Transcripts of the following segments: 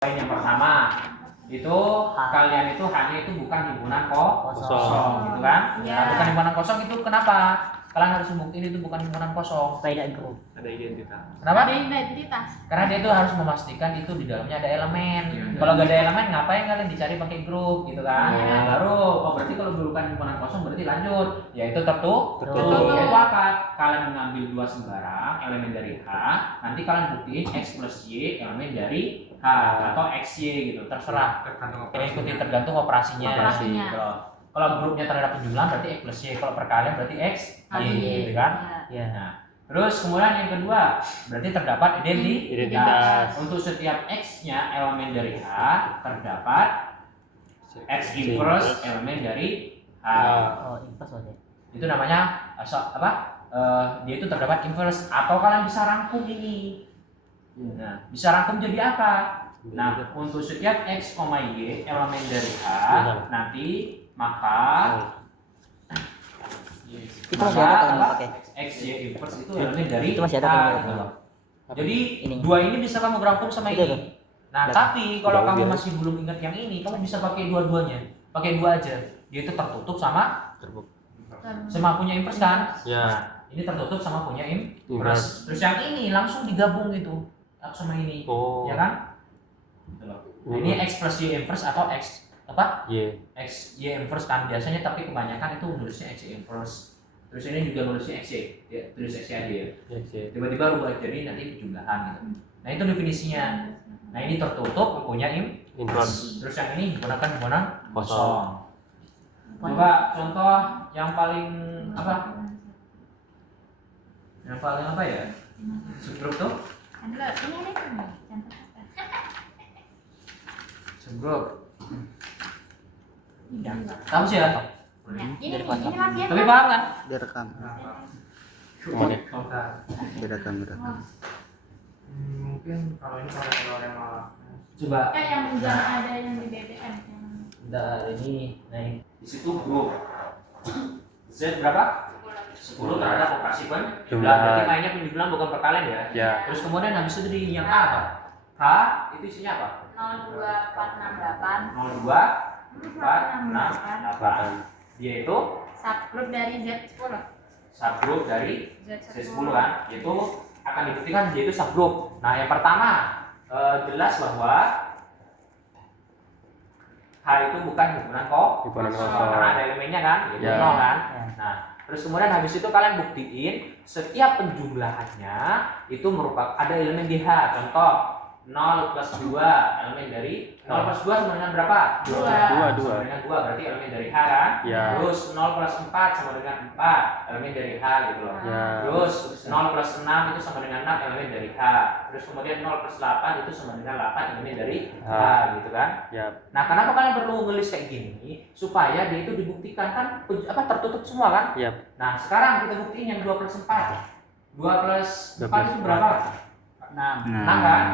Poin yang pertama itu kalian itu hanya itu bukan himpunan kosong gitu kan? Ya. Nah, bukan himpunan kosong itu kenapa? Kalian harus membuktiin itu bukan himpunan kosong. Tidak grup. Ada identitas. Kenapa? Ada identitas. Karena dia itu harus memastikan itu di dalamnya ada elemen. Kalau nggak ada elemen, ngapain kalian dicari pakai grup gitu kan? Nah, baru, oh berarti kalau bukan himpunan kosong berarti lanjut, yaitu tertutup. Yaitu apa? Kalian mengambil dua sembarang elemen dari H, nanti kalian buktiin X plus Y elemen dari H atau XY gitu, terserah. Ikuti tergantung operasinya. Operasinya. Gitu. Kalau grupnya terhadap penjumlahan berarti X plus Y, kalau perkalian berarti X Y gitu kan? Ya. Nah, terus kemudian yang kedua berarti terdapat Identitas. Untuk setiap X-nya elemen dari H terdapat X inverse elemen dari H. Oh, inverse aja. Itu namanya dia itu terdapat inverse atau kalian bisa rangkum ini. Nah, bisa rangkum jadi apa? Nah, untuk setiap X, Y elemen dari H nanti maka Itu masih ada kalau mau pakai. X, Y inverse itu elemen dari Itu masih ada H, kalau gitu mau. loh. Jadi Ini. dua ini bisa kamu rangkum sama Itu ini. tuh. Nah, Udah. tapi kalau Udah, kamu biar. masih belum ingat yang ini, kamu bisa pakai dua-duanya. Pakai dua aja. Dia itu tertutup sama punya inverse kan? Ya. Nah, ini tertutup sama punya Inverse. inverse. Terus yang ini langsung digabung gitu sama ini. Oh. Ya kan? Gitu loh. Nah, ini X plus Y inverse atau X apa? Y. X Y inverse kan biasanya, tapi kebanyakan itu nulisnya X Y inverse. Terus ini juga nulisnya X Y, ya, tulis X Y aja ya. Y. Tiba-tiba rubah jadi nanti jumlahan gitu. Nah, itu definisinya. Nah, ini tertutup punya Inverse. terus yang ini gunakan himpunan Kosong. Coba contoh yang paling apa? Yang paling apa ya? Subgroup tuh? Ada ini contoh apa? Subgroup. Ya. Tahu sih ya? Ya, ini lagi ya. Tapi paham kan? Direkam, Oke. direkam. Mungkin kalau ini pakai telur yang malah. Coba. Yang jangan ada yang di BBM. Nah, ini. Nah, di situ grup. Z berapa? 10 terhadap operasi Jumlahan. berarti mainnya penjumlahan bukan perkalian ya. Ya. Terus kemudian habis itu di yang A apa? H itu isinya apa? 02468 02468. Dia itu subgroup dari Z10. subgroup dari Z10. C10 kan. Itu akan dibuktikan dia itu subgroup. Nah, yang pertama jelas bahwa H itu bukan himpunan Himpunan kosong kosong. karena ada elemennya kan, itu Ya. nol kan. Ya. Nah, terus kemudian habis itu kalian buktiin setiap penjumlahannya itu merupakan ada elemen di H. Contoh 0 plus 2 elemen dari 0 plus 2 sama dengan berapa? Dua. Dua. Sama dengan 2 berarti elemen dari H kan? Ya. Terus 0 plus 4 sama dengan 4 elemen dari H gitu loh. Ya. Terus 0 plus 6 itu sama dengan 6 elemen dari H. Terus kemudian 0 plus 8 itu sama dengan 8 elemen dari H gitu kan? Ya. Nah, kenapa kalian perlu ngelis kayak gini? Supaya dia itu dibuktikan kan tertutup semua kan? Ya. Nah, sekarang kita buktiin yang 2 plus 4. 2 plus 4 2 plus itu berapa? 6. 6 kan?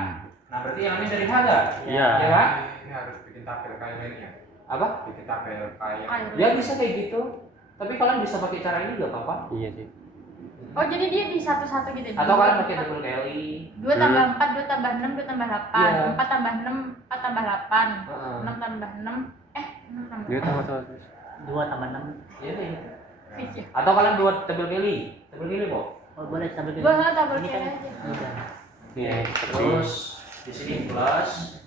Nah, berarti elemen dari H enggak? Ya. Ya kan? Ini harus bikin tabel elemennya. Apa? Bikin tabel kayak. Ya bisa kayak gitu. Tapi kalian bisa pakai cara ini juga apa-apa. Iya sih. Oh, jadi dia di satu-satu gitu. Atau kalian pakai double Kelly. 2 tambah 4, 2 tambah 6, 2 tambah 8. Iya. 4 tambah 6, 4 tambah 8. Heeh. 6 tambah 6. 6 tambah Dia 6. tambah 2 tambah 6. Iya kayak gitu. Iya. Atau kalian buat double Kelly. Double Kelly kok. Oh, boleh tabel Gua nggak tabel Ini kayak kan aja. udah. Iya. Terus di sini plus.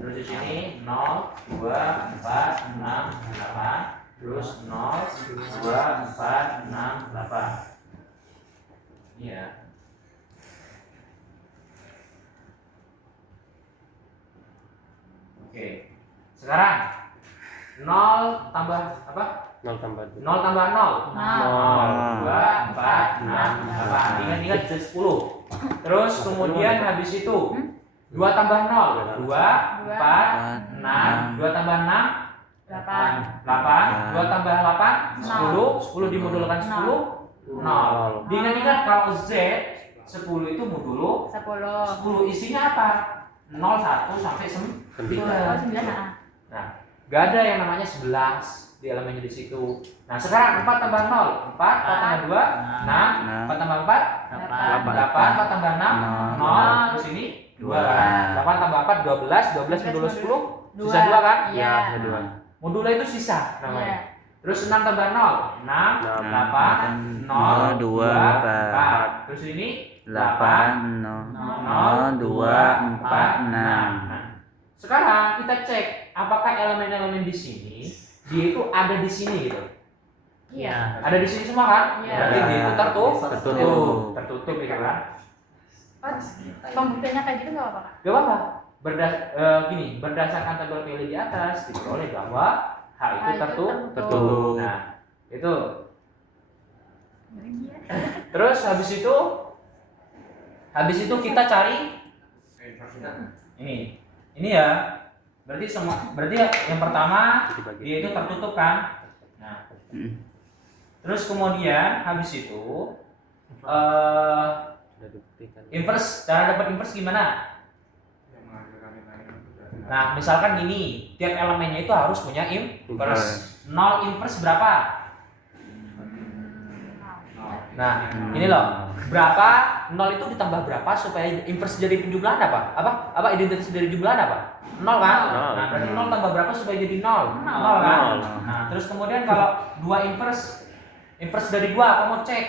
Terus di sini 0, 2, 4, 6, 8. Terus 0, 2, 4, 6, 8. Iya. Oke. Sekarang 0 tambah apa? 0 tambah 0 tambah 0. 0. 2, 4, 6, 8. Ingat-ingat jadi 10. Terus kemudian habis itu 2 tambah 0. 2, 4, 6. 2 tambah 6. 8. 8. 2 tambah 8. 10. 10 dimodulkan 10. 0. Diingat-ingat kalau Z 10 itu modulo 10. 10 isinya apa? 0, 1 sampai 9. Oh, 9. Nah, gak ada yang namanya 11 di elemennya di situ. Nah, sekarang 4 tambah 0, 4, 4 tambah 2, 6, 4 tambah 4, 8, 4 tambah 6, 0, terus ini 2 kan? 8 tambah 4, 12, 12 modulo 10, sisa 2 kan? Iya. Ya, dua. Modulo itu sisa Iya. namanya. Terus 6 tambah 0, 6, 8, 0, 2, 4. Terus ini 8, 0, 2, 4, 6. Nah, sekarang kita cek apakah elemen-elemen di sini dia itu ada di sini gitu. Iya. Ada di sini semua kan? Iya. Berarti dia itu Tertutup. tertutup gitu kan? Oh, pembuktiannya kayak gitu nggak apa-apa Kak? Gak apa-apa. Gini, berdasarkan tabel PL di atas diperoleh bahwa H itu tertutup. Nah, itu. Terus habis itu kita cari ini ya. Berarti yang pertama Dibagi. dia itu tertutup kan? Nah. Terus kemudian habis itu Sudah dibuktikan. cara dapat inverse gimana? Nah, misalkan gini, tiap elemennya itu harus punya inverse. 0 inverse berapa? Nah, ini loh. Berapa 0 itu ditambah berapa supaya inverse jadi penjumlahan apa? Apa identitas dari jumlahan apa? 0 kan? Nol. Nah, berarti 0 tambah berapa supaya jadi 0? 0 kan? Nol. Nah, terus kemudian kalau 2 inverse dari 2, kamu cek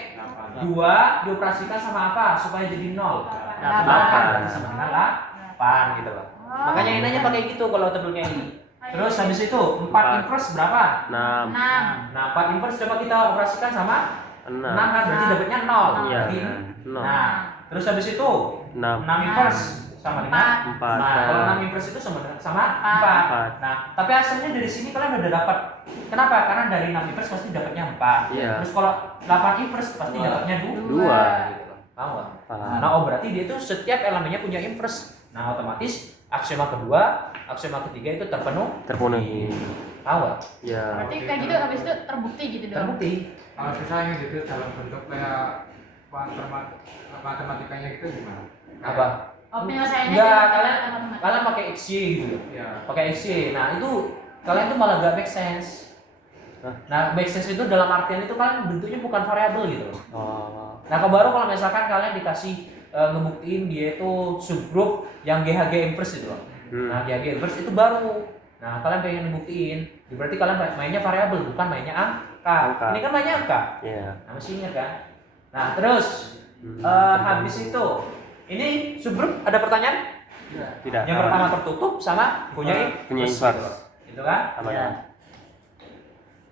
2 dioperasikan sama apa supaya jadi 0? 8 berarti sama dengan 8 gitu loh. Makanya ini nanya pakai gitu kalau tabelnya ini. Terus habis itu 4 inverse berapa? 6. 6. Nah, 4 inverse coba kita operasikan sama 6 6. kan berarti dapatnya 0. Iya. Berarti ini. 0. Nah, terus habis itu 6. 6 inverse sama dengan 4. Nah, kalau 6 inverse itu sama 4. Nah, tapi hasilnya dari sini kalian udah dapat. Kenapa? Karena dari 6 inverse pasti dapatnya 4. Iya. Terus kalau 8 inverse pasti dapatnya 2. Dua. Gitu loh. Tahu nggak? Paham. Nah, berarti dia itu setiap elemennya punya inverse. Nah, otomatis aksioma kedua, aksioma ketiga itu Terpenuhi. Tahu nggak? Ya. Berarti kayak gitu habis itu terbukti gitu dong. Terbukti. Kalau misalnya gitu dalam bentuk kayak matematikanya gitu gimana? Apa? Oh, penyelesaiannya Enggak, dengan kalian teman-teman. kalian pakai XY gitu. Ya. Pakai XY. Nah, itu kalian tuh malah gak make sense. Hah? Nah, make sense itu dalam artian itu kan bentuknya bukan variabel gitu. Oh. Nah, baru kalau misalkan kalian dikasih ngebuktiin dia itu subgroup yang GHG inverse itu loh. Nah, GHG inverse itu baru. Nah, kalian pengen ngebuktiin, berarti kalian mainnya variabel bukan mainnya angka. Ini kan mainnya angka. Iya. Nah, mesti ingat kan? Nah, terus habis itu ini subgroup ada pertanyaan? Tidak. Yang pertama tertutup sama punya inverse. Itu kan? Apa Ya. ya?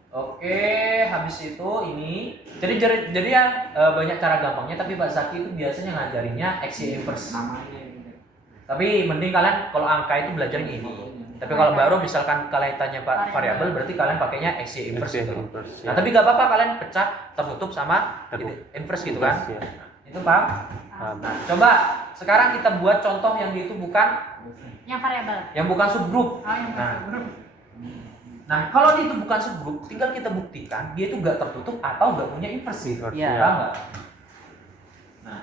Oke, habis itu ini jadi ya banyak cara gampangnya, tapi Pak Zaki itu biasanya ngajarinnya XY inverse. Tapi mending kalian kalau angka itu belajar ini. Tapi kalau baru misalkan kalian tanya variabel, berarti kalian pakainya XY inverse gitu. Nah, tapi gak apa-apa kalian pecah tertutup sama inverse gitu kan? Ya. Itu paham? Paham. Nah, coba sekarang kita buat contoh yang itu bukan Yang variabel. subgroup. Oh, yang Nah. subgroup. Nah, kalau dia itu bukan subgroup, tinggal kita buktikan dia itu gak tertutup atau gak punya inverse. Iya. Paham nggak? Nah,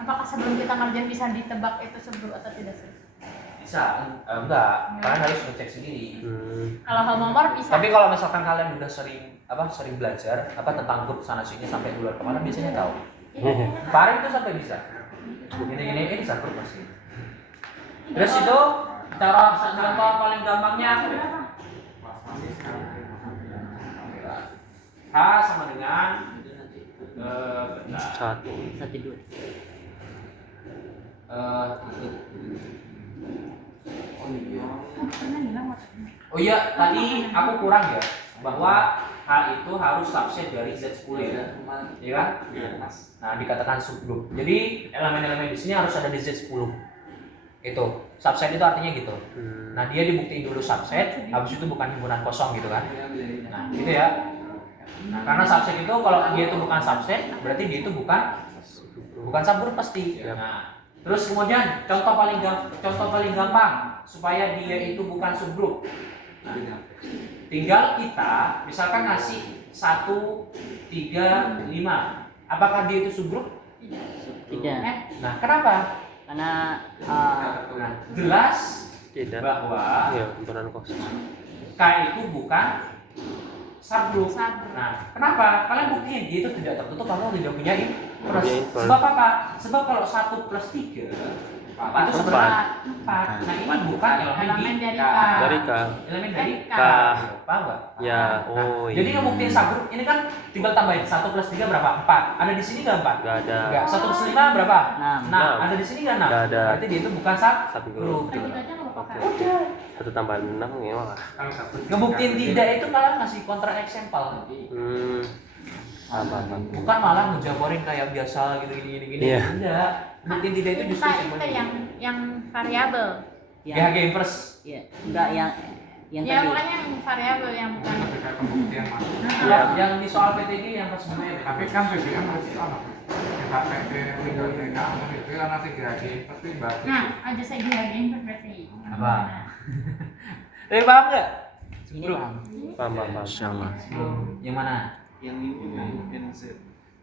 Apakah sebelum kita ngerjain bisa ditebak itu subgroup atau tidak sih? bisa, enggak. Kalian harus ngecek sendiri. Kalau homomor bisa. Tapi kalau misalkan kalian udah sering belajar tentang grup sana sini sampai bulan kemarin biasanya tahu. Farid itu sampai bisa. Ini bisa grup pasti. Terus itu cara contoh paling gampangnya H sama dengan Satu. Satu dua. Oh iya, tadi aku kurang ya bahwa H itu harus subset dari Z10 ya. Iya kan? Nah, dikatakan subgroup. Jadi elemen-elemen di sini harus ada di Z10. Itu. Subset itu artinya gitu. Nah, dia dibuktiin dulu subset, habis itu bukan himpunan kosong gitu kan. Nah, gitu ya. Nah, karena subset itu kalau dia itu bukan subset, berarti dia itu bukan subgroup pasti. Nah, terus kemudian contoh paling gampang supaya dia itu bukan subgroup. Nah, tinggal kita misalkan ngasih 1, 3, 5. Apakah dia itu subgroup? Tidak. Nah, kenapa? Karena Nah, jelas Tidak. bahwa Iya, himpunan kosong. K itu bukan subgroup. Nah, kenapa? Kalian buktiin dia itu tidak tertutup kalau tidak punya inverse. Punya inverse. Sebab apa? Sebab kalau 1 plus 3 Itu Empat. sebenarnya 4. Nah ini bukan elemen Elemen di dari K. K. Dari K. Elemen dari K. K. Paham nggak? Ya, Nah, oh jadi iya. ngebuktiin subgroup ini kan tinggal tambahin 1 plus 3 berapa? 4. Ada di sini nggak 4? Nggak ada. Enggak. 1 plus 5 berapa? 6. 6. Ada di sini nggak 6? Nggak ada. Berarti dia itu bukan subgroup. Subgroup. Kayak gitu aja nggak apa-apa. Udah. 1 tambah 6 gimana? Kalau satu Ngebuktiin tidak itu malah ngasih kontra example. Apa? Bukan malah ngejabarin kayak biasa gitu gini. Iya. Enggak. Buktiin tidak itu justru Kita itu yang variabel. GHG inverse. Ya, enggak yang Ya tadi. makanya yang variabel yang bukan. ketika pembuktian mas. Ya, yang di soal PTG yang pas sebenarnya. Tapi kan BBM masih ono. Kita pakai Windows kamu itu kan nanti lagi pasti bahas. Nah, aja saya GHG berarti. Apa? Tapi paham nggak? Ini Bro. Bang. Paham. Insyaallah. Yang mana? Yang ini NZ.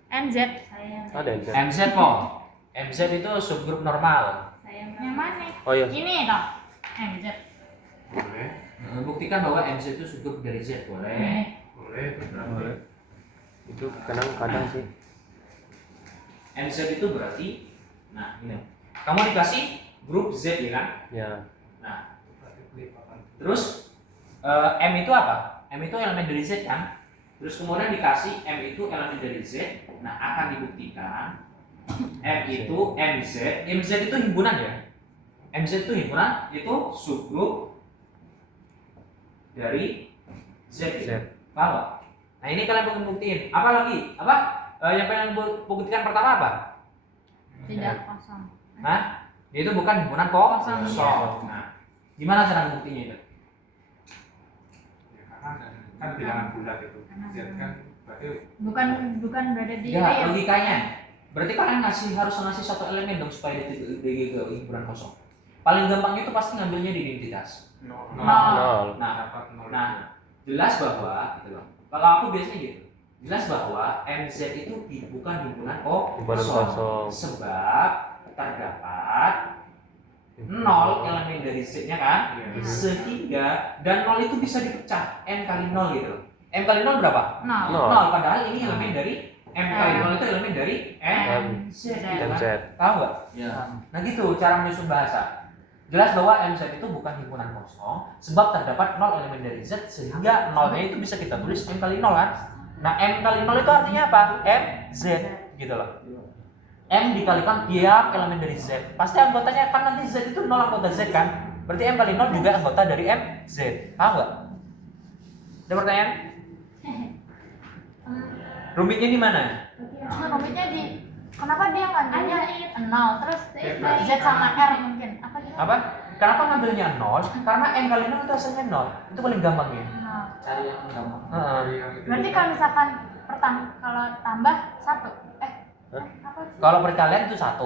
NZ saya. Ada yang MZ kok. MZ itu subgrup normal. Yang mana? Oh iya. Ini toh. MZ. Boleh, Buktikan bahwa MZ itu subgrup dari Z boleh. boleh. Itu kadang sih. MZ itu berarti, nah ini. Kamu dikasih grup Z ya kan? Ya. Nah, terus M itu apa? M itu elemen dari Z kan? Terus kemudian dikasih M itu elemen dari Z. Nah, akan dibuktikan M itu MZ. MZ itu himpunan ya. MZ itu himpunan, itu subgrup dari Z. Paham nggak? Nah, ini kalian pengen buktiin. Apa lagi? Apa? Yang pengen buktikan pertama apa? Tidak kosong. Hah? Dia itu bukan himpunan kosong. Kosong. Nah, gimana cara buktinya itu? Ya, karena kan bilangan bulat itu. Z kan berarti Bukan berada di Ya, real. logikanya. Berarti kalian harus ngasih satu elemen dong supaya dia ke himpunan kosong. Paling gampang itu pasti ngambilnya di identitas. nol. Nol. Nah, Dapat nol. nah, jelas bahwa gitu loh. Kalau aku biasanya gitu. Jelas bahwa MZ itu bukan himpunan Himpunan kosong. sebab terdapat 0 elemen dari Z-nya kan? Iya. Sehingga dan 0 itu bisa dipecah M kali 0 gitu. M kali 0 berapa? Nah, 0. Padahal ini elemen dari M kali 0 itu elemen dari MZ gitu kan? MZ. Tahu nggak? Ya. Nah gitu cara menyusun bahasa. Jelas bahwa MZ itu bukan himpunan kosong sebab terdapat 0 elemen dari Z sehingga 0-nya itu bisa kita tulis M kali 0 kan? Nah M kali 0 itu artinya apa? MZ gitu loh. M dikalikan tiap elemen dari Z. Pasti anggotanya kan nanti Z itu 0 anggota Z kan? Berarti M kali 0 juga anggota dari MZ. Paham nggak? Ada pertanyaan? Rumitnya di mana? rumitnya di kenapa dia ngambilnya 0 terus Z sama R mungkin apa gitu? Apa? Kenapa ngambilnya 0? Karena M kali 0 itu asalnya 0. Itu paling gampang ya. Nah, Cari yang gampang. Heeh. berarti kalau misalkan kalau tambah 1 apa sih? Kalau perkalian itu 1.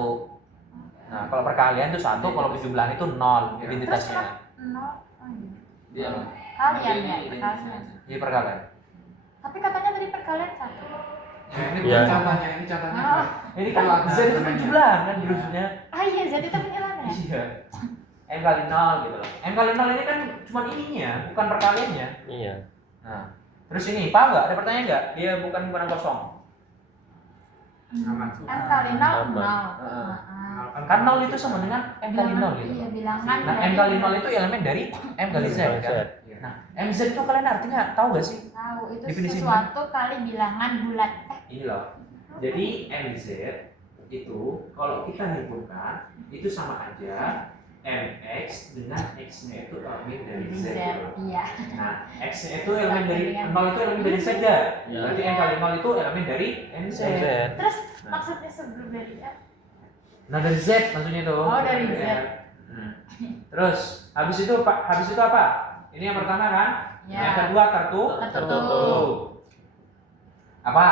Nah, kalau perkalian itu 1, kalau penjumlahan itu 0 Terus identitasnya. kenapa 0? Oh, iya. Dia Kalian ya, ini perkalian. Jadi perkalian. Tapi katanya tadi perkalian 1. Ya ini Ya. bukan contohnya, ini contohnya. Ah. Ini kan Z itu penjumlahan kan jurusnya. Ah iya, Z itu penjelasan ya? Iya. M kali 0 gitu loh. M kali 0 ini kan cuma ininya, bukan perkaliannya. Iya. Nah, terus ini, paham nggak? Ada pertanyaan nggak? Dia bukan himpunan kosong. Aman. M kali 0, 0. Heeh. Kan 0 itu sama dengan M kali 0 gitu. Iya, bilangan. Nah, M kali 0 itu elemen dari M kali Z Kali kan. Z. Nah, MZ itu kalian artinya tahu gak sih? Tahu itu Definisi sesuatu kali bilangan bulat. Ini loh. Jadi MZ itu kalau kita himpunkan itu sama aja MX dengan X-nya itu elemen dari Z. Iya. Nah, X-nya itu elemen dari 0 itu elemen dari Z ya. Ya. Berarti M kali 0 itu elemen dari MZ. MZ. Terus maksudnya sebelum dari R? Nah, dari Z maksudnya itu. Oh, dari Z. Hmm. Terus habis itu apa? Ini yang pertama kan? Ya. Yang kedua tertutup. Apa?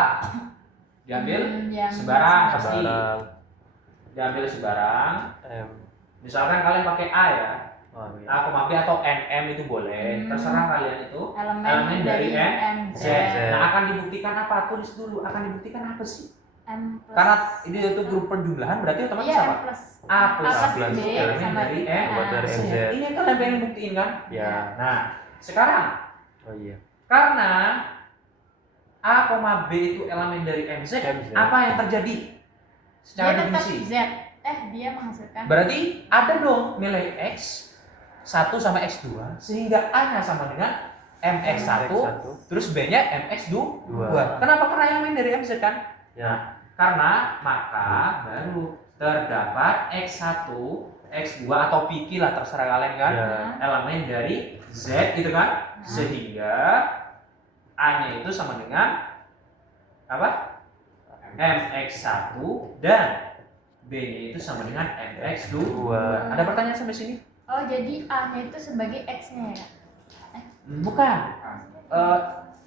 Diambil sebarang pasti. Sebarang. Diambil sebarang. M. Misalkan kalian pakai A ya. Oh, iya. A, B atau NM itu boleh. Terserah kalian itu. Elemen dari Z. MZ. Nah, akan dibuktikan apa? Tulis dulu. Akan dibuktikan apa sih? M plus. Karena ini itu grup penjumlahan berarti otomatis Iya, apa? M plus. A plus plus B elemen sama dari A. M dari Z. MZ. Ini yang kalian pengen buktiin kan? Ya. Nah, sekarang Oh iya. karena A, B itu elemen dari MZ, MZ. apa yang terjadi secara Dia tetap definisi? Z. dia menghasilkan. Berarti ada dong nilai X 1 sama X2 sehingga A-nya sama dengan MX1 terus B-nya MX2. Kenapa? Karena elemen dari MZ kan? Ya. Karena maka baru terdapat X1, X2 atau PQ lah terserah kalian kan, Ya. elemen dari Z gitu kan, sehingga A-nya itu sama dengan apa? MX1 dan B-nya itu sama dengan MX2. Ada pertanyaan sampai sini? Oh, jadi A-nya itu sebagai X-nya ya? Bukan.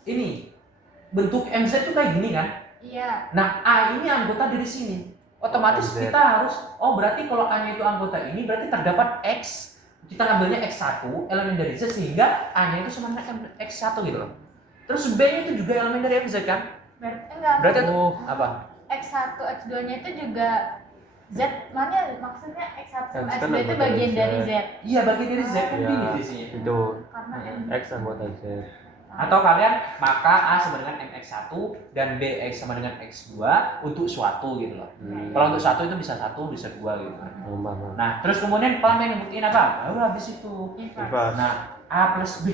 Ini bentuk MZ itu kayak gini kan? Iya. Nah, A ini anggota dari sini. Otomatis MZ. kita harus, oh berarti kalau A-nya itu anggota ini, berarti terdapat X. Kita ngambilnya X1, elemen dari Z, sehingga A-nya itu sama dengan X1 gitu loh. Terus B-nya itu juga elemen dari MZ kan? Berarti itu apa? X1, X2-nya itu juga Z, mana maksudnya X1 sama X kan X2 itu anggota bagian Z. dari Z. Iya, bagian dari Z kan Ya. gini definisinya. Itu Karena X anggota Z. Atau kalian maka A sama dengan MX1 dan BX sama dengan X2 untuk suatu gitu loh. Kalau untuk satu itu bisa 1, bisa 2 gitu. Mama. Nah, terus kemudian kalian pengen buktiin apa? Baru habis itu. Inverse. Nah, A plus B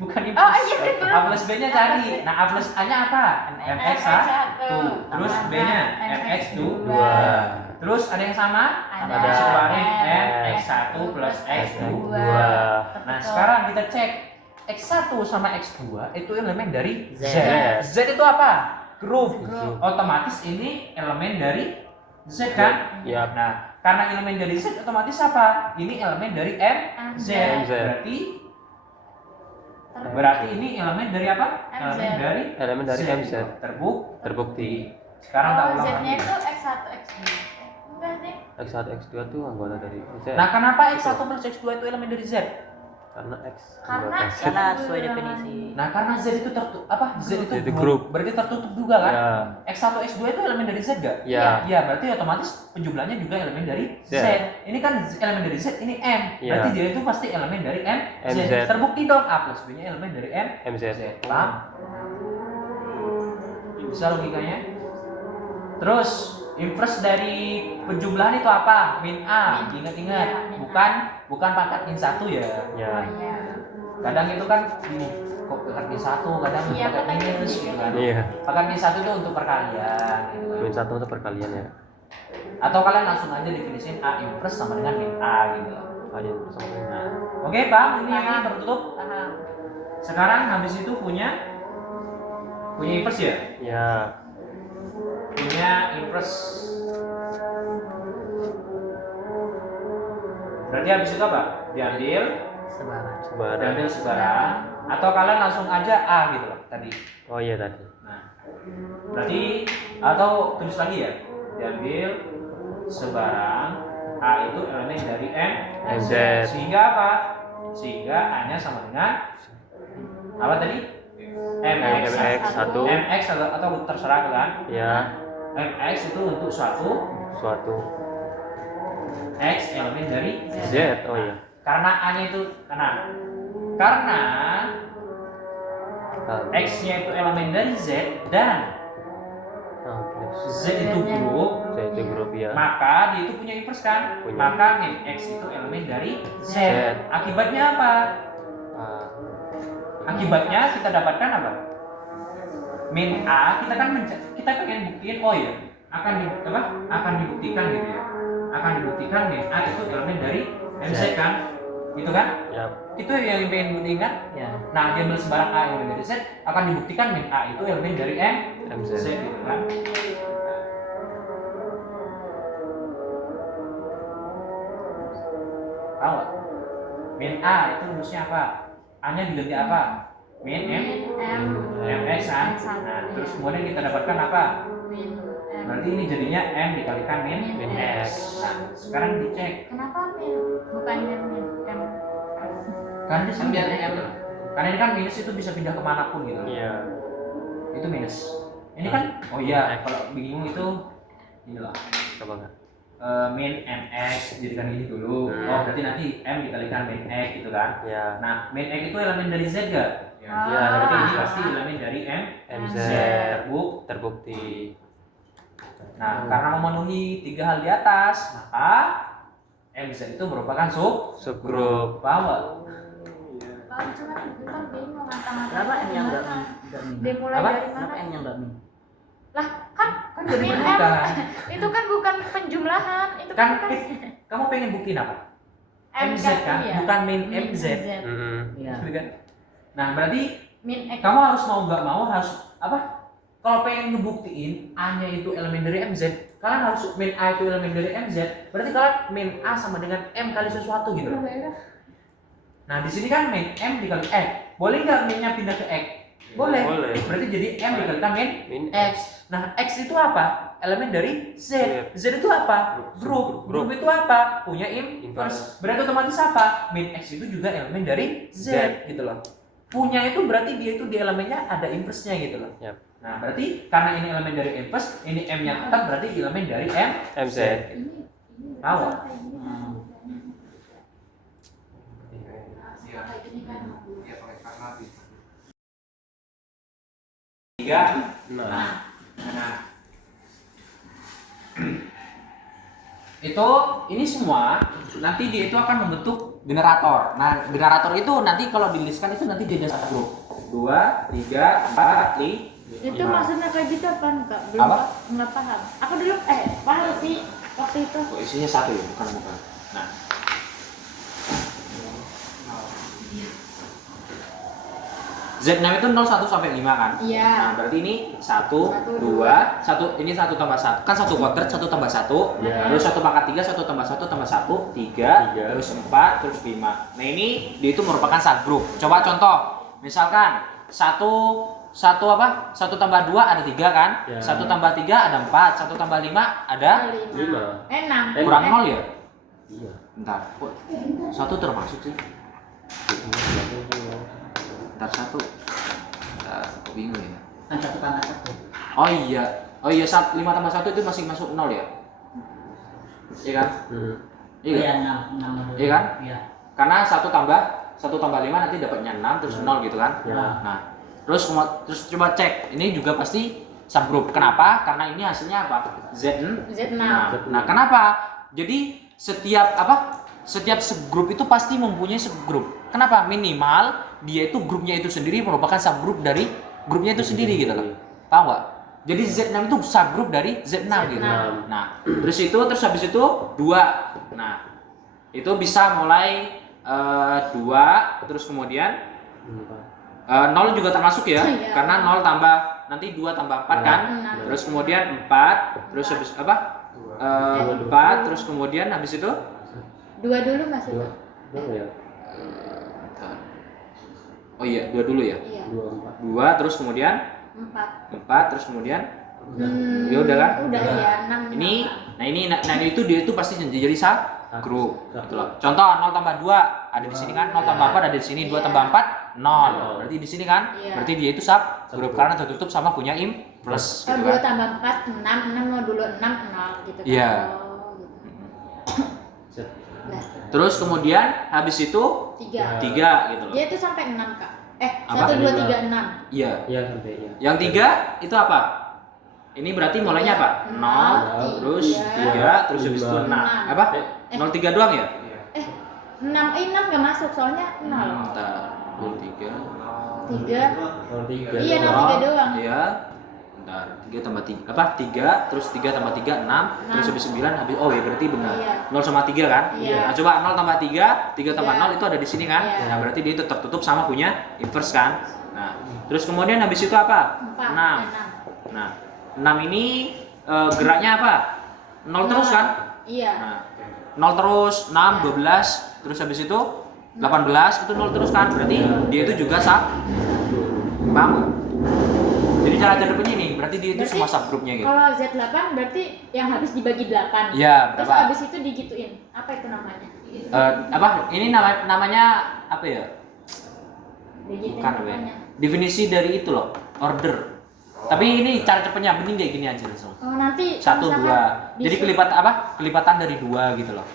bukan Oh inverse. iya betul. A plus B-nya cari. Nah, A plus A-nya apa? MX1. Terus B-nya MX2. Terus ada yang sama? Ada. Bisa keluarin MX1 plus X2. Nah, sekarang kita cek X1 sama X2 itu elemen dari Z. Z itu apa? Group. Otomatis ini elemen dari Z kan? Ya. Nah, karena elemen dari Z otomatis apa? Ini elemen dari MZ. MZ. Berarti ini elemen dari apa? MZ. Elemen dari Z. MZ. Terbukti. Sekarang tak ulang Z-nya lagi. itu X1, X2. Enggak sih. X1, X2 itu anggota dari Z. Nah, kenapa X1 plus X2 itu elemen dari Z? Karena X Karena anggota Z. Karena sesuai definisi. Nah, karena Z itu tertutup apa? Z itu Jadi group. group. Berarti tertutup juga kan? Ya. X1, X2 itu elemen dari Z gak? Ya. Iya, berarti otomatis penjumlahnya juga elemen dari Z. Z. Ini kan elemen dari Z, ini M. Iya. Berarti dia itu pasti elemen dari M, Z. MZ. Terbukti dong A plus B-nya elemen dari M, MZ. Z. Paham? Bisa logikanya? Terus inverse dari penjumlahan itu apa? Min A. Ingat-ingat, Iya, min bukan pangkat min 1 ya. Ya. Oh iya. Kadang itu kan ini kok pangkat min 1, kadang Iya, pangkat kadang minus gitu. gitu kan. Iya. Pangkat min 1 itu untuk perkalian gitu kan. Min 1 untuk perkalian ya. Atau kalian langsung aja definisiin A inverse sama dengan min A gitu. Kalian bersama. Nah, oke paham ini yang ini tertutup. Paham. Sekarang habis itu punya inverse ya? Ya. Punya inverse. Berarti habis itu apa? Diambil Sebarang. sebarang atau kalian langsung aja A gitu loh tadi. Oh iya tadi. Nah, berarti atau tulis lagi ya. Diambil sebarang A itu elemen dari M MZ. sehingga apa? Sehingga A-nya sama dengan apa tadi? MX1. MX atau terserah kan? Ya. MX itu untuk suatu Suatu X elemen dari Z. Oh iya. Karena A-nya itu karena X-nya itu elemen dari Z dan Z itu grup, Z itu grup ya. maka dia itu punya inverse kan? Punya. Maka min X itu elemen dari Z. Z. Akibatnya apa? Akibatnya kita dapatkan apa? Min A kita kan kita pengen buktiin oh ya akan dibuktikan gitu ya. Akan dibuktikan min A itu elemen dari MZ kan? Gitu kan? Ya. Itu yang pengen buktiin kan? Ya. Nah, diambil sebarang A elemen dari Z akan dibuktikan min A itu elemen dari MZ. Z gitu kan? Tahu nggak? Min A itu rumusnya apa? A-nya diganti apa? Min M, MX kan? Nah, terus kemudian kita dapatkan apa? Berarti ini jadinya M dikalikan min X. Nah, sekarang dicek. Kenapa min? Bukan min M. Kan dia sambil M. Karena ini kan minus itu bisa pindah kemanapun gitu. Iya. Itu minus. Ini kan, oh iya, kalau bingung itu ini loh. Coba nggak? Min MX jadikan ini dulu. Oh berarti nanti M dikalikan min X gitu kan? Ya. Nah min X itu elemen dari Z gak? Ya, Berarti ini dari pasti elemen dari MZ. Z. Terbukti. Nah, karena memenuhi 3 hal di atas, maka MZ itu merupakan Subgrup. paham nggak? Bang, cuma kan bingung antara Kenapa M yang enggak mana? min? Dimulai Apa? dari Kenapa mana? M yang enggak min? Lah, kan Kan jadi min M bukan. itu kan bukan penjumlahan, itu Kan kan kamu pengen buktiin apa? M MZ kan, iya. bukan min Min MZ. Mm-mm. Iya. Gitu kan? Nah, berarti min X. kamu harus mau nggak mau harus apa? Kalau pengen ngebuktiin A-nya itu elemen dari MZ, kalian harus min A itu elemen dari MZ. Berarti kalian min A sama dengan M kali sesuatu gitu loh. Nah, di sini kan min M dikali X. Boleh nggak min-nya pindah ke X? Boleh. Boleh. Berarti jadi M dikalikan min Min X. Nah, X itu apa? Elemen dari Z. Z itu apa? Grup. Grup. Grup itu apa? Punya inverse. Inverse. Berarti otomatis apa? Min X itu juga elemen dari Z, gitu loh. Punya itu berarti dia itu di elemennya ada inverse-nya gitu loh. Yap. Nah, berarti karena ini elemen dari inverse, ini M-nya tetap berarti elemen dari MZ. Tahu nggak? Iya. Iya, oleh karena bisa. 3. Nah, Nah, itu ini semua nanti dia itu akan membentuk generator. Nah, generator itu nanti kalau diliskan itu nanti jadi satu grup. 2, 3, 4, 5. Itu maksudnya kayak gitu apa enggak? Belum Apa? enggak paham. Aku dulu paham sih waktu itu. Oh, isinya satu ya, bukan. Nah, Z6 itu 0, 1 sampai 5 kan? Iya. Nah, berarti ini 1, 2, 1, ini 1 tambah 1. Kan 1 kuadrat, 1 tambah 1. Iya. Terus 1 pangkat 3, 1 tambah 1 tambah 1, 3, terus 4, terus 5. Nah, ini dia itu merupakan subgroup. Coba contoh. Misalkan 1 apa? 1 tambah 2 ada 3 kan? Ya. 1 tambah 3 ada 4, 1 tambah 5 ada 5. 6. kurang 0 ya? Iya. Bentar. Kok 1 termasuk sih? Bentar 1. Kok bingung ya? Kan 1 pangkat 1. Oh iya. Oh iya, 5 tambah 1 itu masih masuk 0 ya? Iya kan? Iya. Iya, kan? 6. Iya kan? Iya. Karena 1 tambah 5 nanti dapatnya 6 terus 0 gitu kan? Ya. Nah, terus coba cek. Ini juga pasti subgroup. Kenapa? Karena ini hasilnya apa? Z6. Z6. Nah, kenapa? Jadi setiap subgroup itu pasti mempunyai subgroup. Kenapa? Minimal dia itu grupnya itu sendiri merupakan subgroup dari grupnya itu sendiri gitu loh. Paham nggak? Jadi Z6 itu subgroup dari Z6 gitu. Nah, terus habis itu 2. Nah, itu bisa mulai 2 terus kemudian 0 juga termasuk ya. Iya. Karena 0 tambah nanti 2 tambah 4 kan. Enam. Terus kemudian 4 terus habis apa? 4 terus kemudian habis itu 2 dulu masih. oh iya 2 dulu ya. Iya. 2 terus kemudian 4. 4 terus kemudian ya udah kan? Udah ya 6. Nah itu dia itu pasti jadi subgroup gitu loh. Contoh 0 tambah 2 ada di sini kan, 0 tambah 4 ada di sini, 2 tambah 4 0. Berarti di sini kan? Iya. Berarti dia itu subgroup karena tertutup sama punya plus Oh, gitu 2 kan. tambah 4 6 mau dulu 6 0 gitu kan. Iya. Oh, gitu. Nah, Terus kemudian habis itu 3. 3 gitu loh. Dia itu sampai 6, Kak. Apa? 1 2 3 6. Iya. Iya sampai ya. Yang 3 itu apa? Ini berarti mulainya apa? 0 terus 3 terus habis itu 6. Apa? 0 3 doang ya? 6 enggak masuk soalnya 0. Bentar. 0 3. 3. Iya, 0 3 doang. Iya. Bentar. 3 tambah 3. Apa? 3 terus 3 tambah 3 6 terus habis 9 habis oh ya berarti benar. Iya. 0 sama 3 kan? Iya. Nah, coba 0 tambah 3, 3 tambah Iya. 0 itu ada di sini kan? Iya. Nah, berarti dia itu tertutup sama punya inverse kan? Nah, terus kemudian habis itu apa? 4. 6. Nah, 6 ini geraknya apa? 0 terus kan? Iya. Nah, 0 terus, 6, 12, terus habis itu 18 itu 0 terus kan? Berarti dia itu juga paham nggak? Jadi cara depannya ini, berarti dia itu Berarti semua subgrupnya gitu. Kalau Z8 berarti yang habis dibagi 8. Iya, Terus berapa? habis itu digituin. Apa itu namanya? Apa? Ini namanya apa ya? Digituin Bukan apa ya? namanya. Definisi dari itu loh, order. Tapi ini cara cepatnya, mending kayak gini aja langsung. Oh, nanti 1, misalkan 2. Jadi kelipatan dari 2 gitu loh.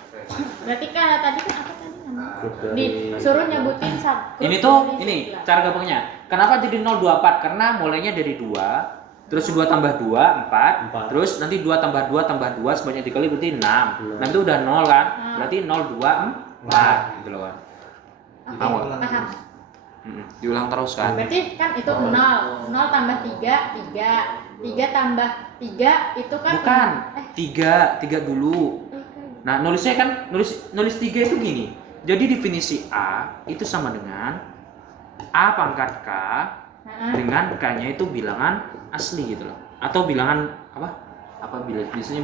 Berarti kan tadi kan apa tadi namanya? Disuruh nyebutin subgroup. Ini tuh dari ini Z8. cara gampangnya. Kenapa jadi 024? Karena mulainya dari 2, Terus 2 tambah 2, 4. Empat. Terus nanti 2 tambah 2 tambah 2 sebanyak dikali berarti 6. Nanti udah 0 kan? Berarti 0, 2, 4 gitu loh kan. Oke, Paham nggak? paham. Diulang terus kan. Berarti kan itu 0 tambah 3, 3 tambah 3 itu kan Bukan. 3 dulu. eh, Nah, nulisnya kan nulis 3 itu gini. Jadi definisi A itu sama dengan A pangkat K dengan K-nya itu bilangan asli gitu loh. Atau bilangan apa? Biasanya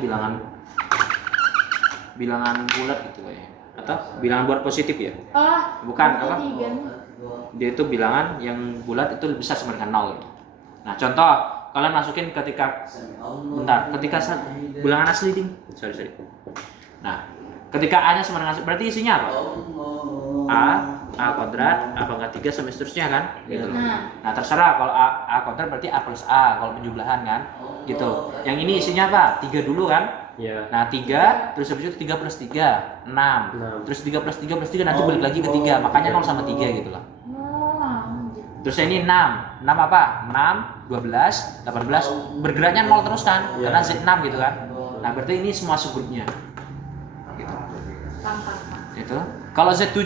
bilangan bulat gitu kayaknya. Atau bilangan bulat positif ya? Oh, Bukan apa? 3. Dia itu bilangan yang bulat itu lebih besar sama dengan 0 gitu. Nah, contoh kalian masukin ketika bilangan asli ding. Sorry. Nah, ketika A-nya sama dengan berarti isinya apa? A kuadrat, A pangkat 3 sampai seterusnya kan? Gitu loh. Nah, terserah kalau A kuadrat berarti A plus A kalau penjumlahan kan? Gitu. Yang ini isinya apa? 3 dulu kan? Iya. Nah, 3 terus habis itu 3 plus 3, 6. Terus 3 plus 3 plus 3 nanti balik lagi ke 3. Makanya 0 sama 3 gitu loh. Terus ini 6. 6 apa? 6, 12, 18. Bergeraknya 0 terus kan? Iya. Karena Z6 gitu kan? Nah, berarti ini semua subgrupnya. Gitu. Itu. Kalau Z7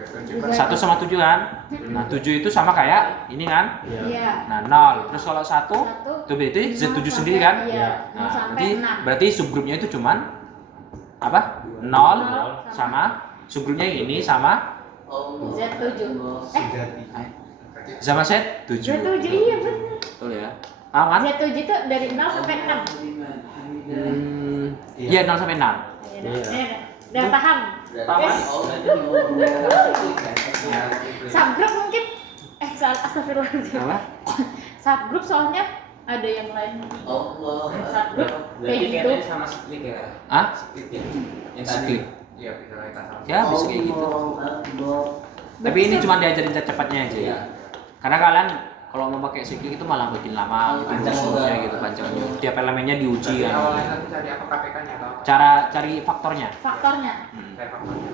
1 sama 7 kan? Nah, 7 itu sama kayak ini kan? Iya. Nah, 0. Terus kalau 1 itu berarti Z7 sendiri kan? Iya. Nah, Sampai 6. berarti subgrupnya itu cuman apa? 0 sama subgrupnya ini sama Z7. sama Z7. Z7 iya benar. Betul ya. Paham kan? Z7 itu dari 0 sampai 6. Iya, 0 sampai 6. Udah paham? Paham? Subgroup mungkin astagfirullahaladzim. Apa? Subgroup soalnya ada yang lain. Subgroup kayak gitu. sama split ya. Ah? Split ya. Yang tadi. Split. Iya, bisa kita sama. Ya, bisa kayak gitu. Tapi ini cuma diajarin cepatnya aja ya. Karena kalian kalau mau pakai siklik itu malah bikin lama gitu, rumusnya gitu panjangnya. Tiap elemennya diuji kan. Awalnya nanti cari apa KPK-nya atau Cara cari faktornya. Faktornya. cari faktornya.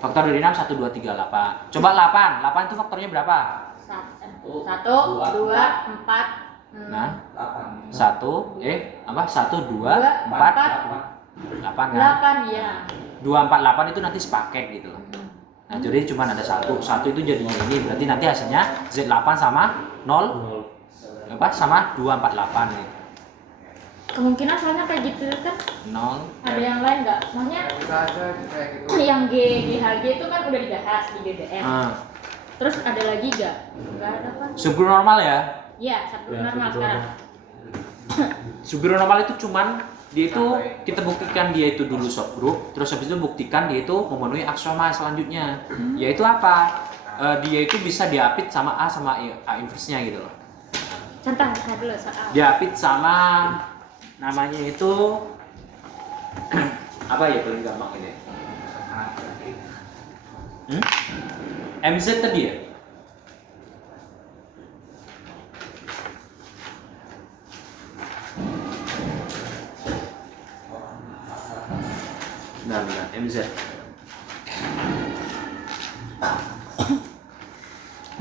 Faktor dari 6 1 2 3 8. Coba 8. 8 itu faktornya berapa? 1, 2, 4, Nah, 8. 1 apa? 1 2 4 8 kan? 8 ya. 2 4 8 itu nanti sepaket gitu loh. Nah, jadi cuma ada 1 itu jadinya ini. Berarti nanti hasilnya Z8 sama 0 apa? Sama 248 gitu. Kemungkinan soalnya kayak gitu kan 0 ada yang lain nggak? Soalnya Ya, bisa aja kayak gitu. yang GHG itu kan udah dibahas di BBM. Terus ada lagi nggak? Nggak ada kan? subgroup normal ya. Iya, satu normal sekarang. Subgroup normal itu cuman dia itu kita buktikan dia itu dulu subgroup, terus habis itu buktikan dia itu memenuhi aksioma selanjutnya. Yaitu apa? Dia itu bisa diapit sama A sama A inverse-nya gitu loh. Contoh saya dulu soal. Diapit sama namanya itu apa ya paling gampang ini? MZ tadi ya? Benar, MZ.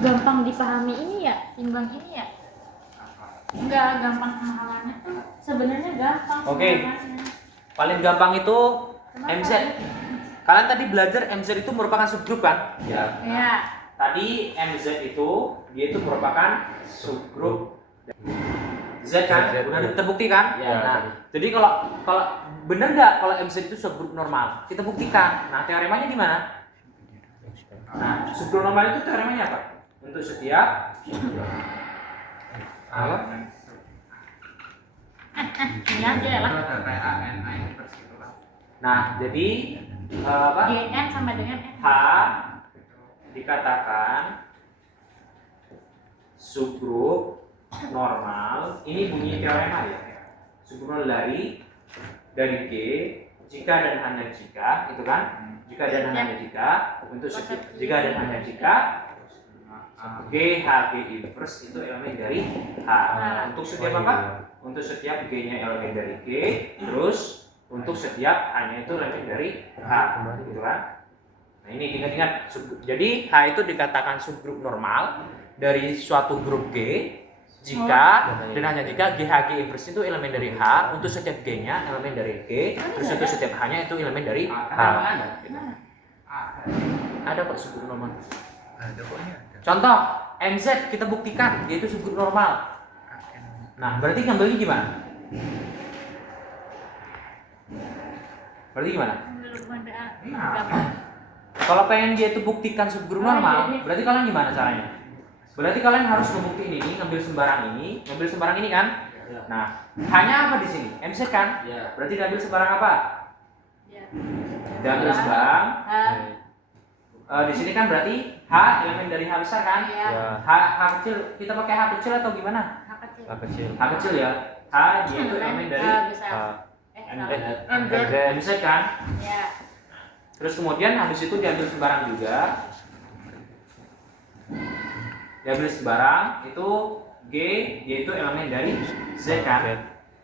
Gampang dipahami ini ya, timbang ini ya. Enggak gampang pemahamannya tuh sebenarnya gampang. Oke. pemahamannya. Paling gampang itu Kenapa? MZ. Kalian tadi belajar MZ itu merupakan subgroup kan? Ya. Ya. Tadi MZ itu dia itu merupakan subgroup Z kan? Udah terbukti kan? Ya. Nah, jadi kalau benar nggak kalau MZ itu subgroup normal? Kita buktikan. Nah, teoremanya gimana? Nah, subgroup normal itu teoremanya apa? Untuk setiap Apa? Ini aja lah. Itu ada TANA inverse gitu lah. Nah, jadi apa? GN sama dengan N. H dikatakan subgroup normal. Ini bunyi teorema ya. Subgroup normal dari G jika dan hanya jika, itu kan? Jika dan hanya jika untuk setiap jika dan hanya jika G, H, G inverse itu elemen dari H. Untuk setiap apa? Untuk setiap G-nya elemen dari G, terus untuk setiap H-nya itu elemen dari H, gitu kan? Nah ini ingat-ingat. Jadi H itu dikatakan subgrup normal dari suatu grup G Jika dan hanya jika GHG inverse itu elemen dari H, untuk setiap G-nya elemen dari G, terus untuk setiap H-nya itu elemen dari H. Gitu. Ada kok subgrup normal. Ada pokoknya. Contoh, MZ kita buktikan yaitu subgrup normal. Nah, berarti ngambilnya gimana? Berarti gimana? Kalau pengen dia itu buktikan subgrup normal, berarti kalian gimana caranya? Berarti kalian harus ngebuktiin ini, ngambil sembarang ini kan? Nah, hanya apa di sini? MZ kan? Berarti diambil sembarang apa? Diambil sembarang. Di sini kan berarti H elemen dari H besar kan? H kecil, kita pakai H kecil atau gimana? H kecil. H kecil ya. H dia itu elemen dari MZ kan? Ya. Terus kemudian habis itu diambil sembarang juga. Diambil sembarang itu G yaitu elemen dari Z kan?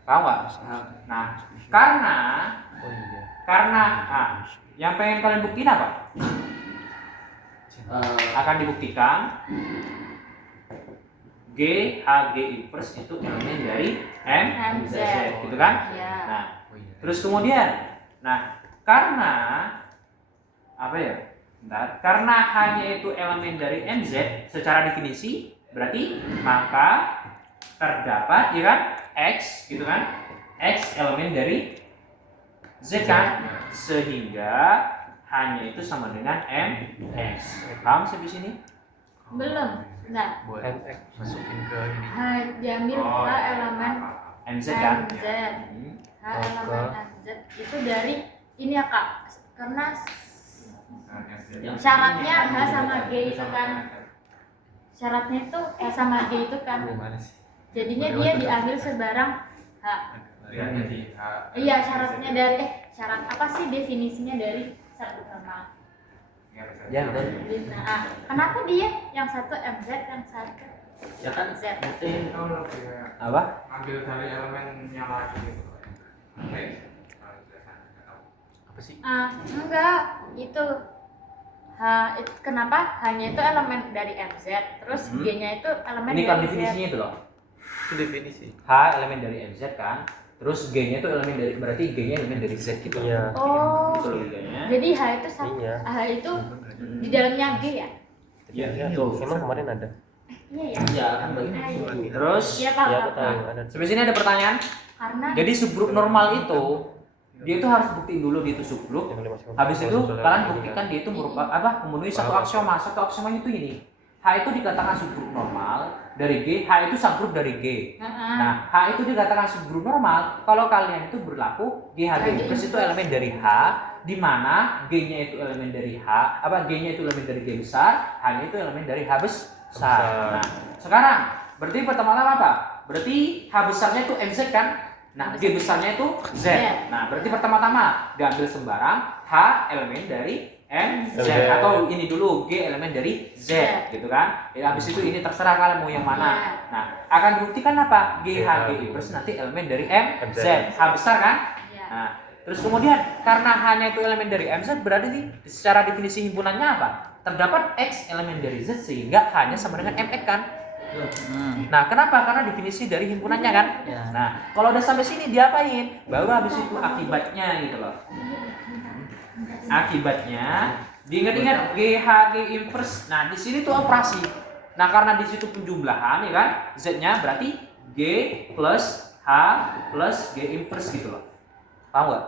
Tahu nggak? Nah, karena yang pengen kalian buktiin apa? Akan dibuktikan GHG inverse itu elemen dari MZ gitu kan? Ya. Nah, terus kemudian karena apa ya? Bentar, karena hanya itu elemen dari MZ secara definisi berarti maka terdapat ya kan X gitu kan? X elemen dari Z kan? Sehingga hanya itu sama dengan MX. Paham sampai sini? Belum. Nah, MX masukin ke ini. diambil H elemen MZ kan? MZ. H elemen MZ itu dari ini ya Kak. Karena syaratnya H sama G itu kan. Syaratnya itu H sama G itu kan. Jadinya dia diambil sebarang H. Iya, syaratnya dari syarat apa sih definisinya dari subgrup normal? Ya betul. Nah, kenapa dia yang satu MZ, yang satu Ya kan? Z? Itu lebih Apa? ambil dari elemennya lagi gitu. Apa sih? Enggak, itu kenapa hanya itu elemen dari MZ, terus G-nya itu elemen Ini dari kan Z. definisinya itu loh. Itu definisi. H elemen dari MZ kan, terus G-nya itu elemen dari berarti G-nya elemen dari Z gitu. Iya. Oh, Itu logikanya. jadi H itu satu, Iya. H itu di dalamnya G ya? Iya, Itu emang kemarin ada. Iya ya. Iya kan Iya. Terus Iya Pak. Iya, aku tahu ada. sampai sini ada pertanyaan. Karena Jadi subgrup normal itu dia itu harus buktiin dulu dia itu subgrup. Yang dimasukkan. Habis itu Soalnya kalian ini buktikan kan. dia itu merupakan apa? Memenuhi satu aksioma. Satu aksiomanya itu ini. H itu dikatakan subgrup normal dari G, H itu subgrup dari G. Nah, H itu dikatakan subgrup normal kalau kalian itu berlaku GHG inverse itu elemen dari H, di mana G-nya itu elemen dari H, G-nya itu elemen dari G besar, H-nya itu elemen dari H besar. Nah, sekarang berarti pertama-tama apa? Berarti H besarnya itu MZ kan? Nah, G besarnya itu Z. Nah, berarti pertama-tama diambil sembarang H elemen dari MZ atau ini dulu G elemen dari Z gitu kan. Ya, habis itu ini terserah kalian mau yang mana. Nah, akan dibuktikan apa? GHG inverse nanti elemen dari MZ. H besar kan? Nah, terus kemudian karena hanya itu elemen dari MZ berarti secara definisi himpunannya apa? Terdapat X elemen dari Z sehingga hanya sama dengan MX kan? Nah, kenapa? Karena definisi dari himpunannya kan? Nah, kalau udah sampai sini diapain? Baru habis itu akibatnya gitu loh. Akibatnya diingat-ingat GHG inverse. Nah, di sini tuh operasi. Nah, karena di situ penjumlahan ya kan, Z-nya berarti G plus H plus G inverse gitu loh. Paham nggak?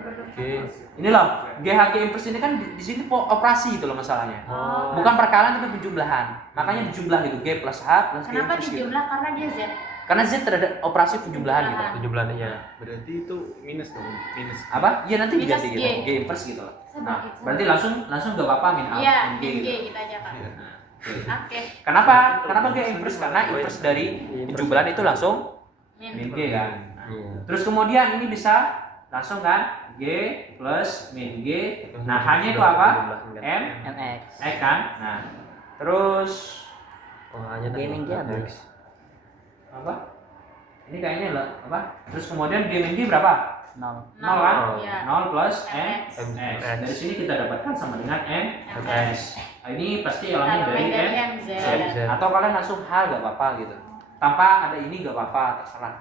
Oke. Ini loh, GHG inverse ini kan di sini operasi gitu loh masalahnya. Oh. Bukan perkalian tapi penjumlahan. Makanya dijumlah gitu, G plus H plus G Kenapa inverse gitu. dijumlah? Karena dia Z. Karena Z terhadap operasi penjumlahan gitu. Penjumlahannya ya. Berarti itu minus dong, minus. Apa? Iya nanti Minus diganti gitu, G. G inverse gitu loh. Nah, Berarti langsung gak apa-apa min A, Iya, min G G gitu. kita aja Kak. Nah, Oke. Kenapa? Kenapa G inverse? Karena inverse dari penjumlahan itu langsung min G kan. Nah, Iya. terus kemudian ini bisa langsung kan G plus min G. Nah, hanya itu apa? M MX. X kan. Nah, terus Oh, hanya Gaming dia habis. apa? Ini kayaknya lah apa? Terus kemudian G min G berapa? Nol. Nol kan? Iya. 0 plus MX. MX. Dari sini kita dapatkan sama dengan MX. Nah, ini pasti elemen dari MZ. MZ. Atau kalian langsung H gak apa-apa gitu. Tanpa ada ini gak apa-apa, terserah.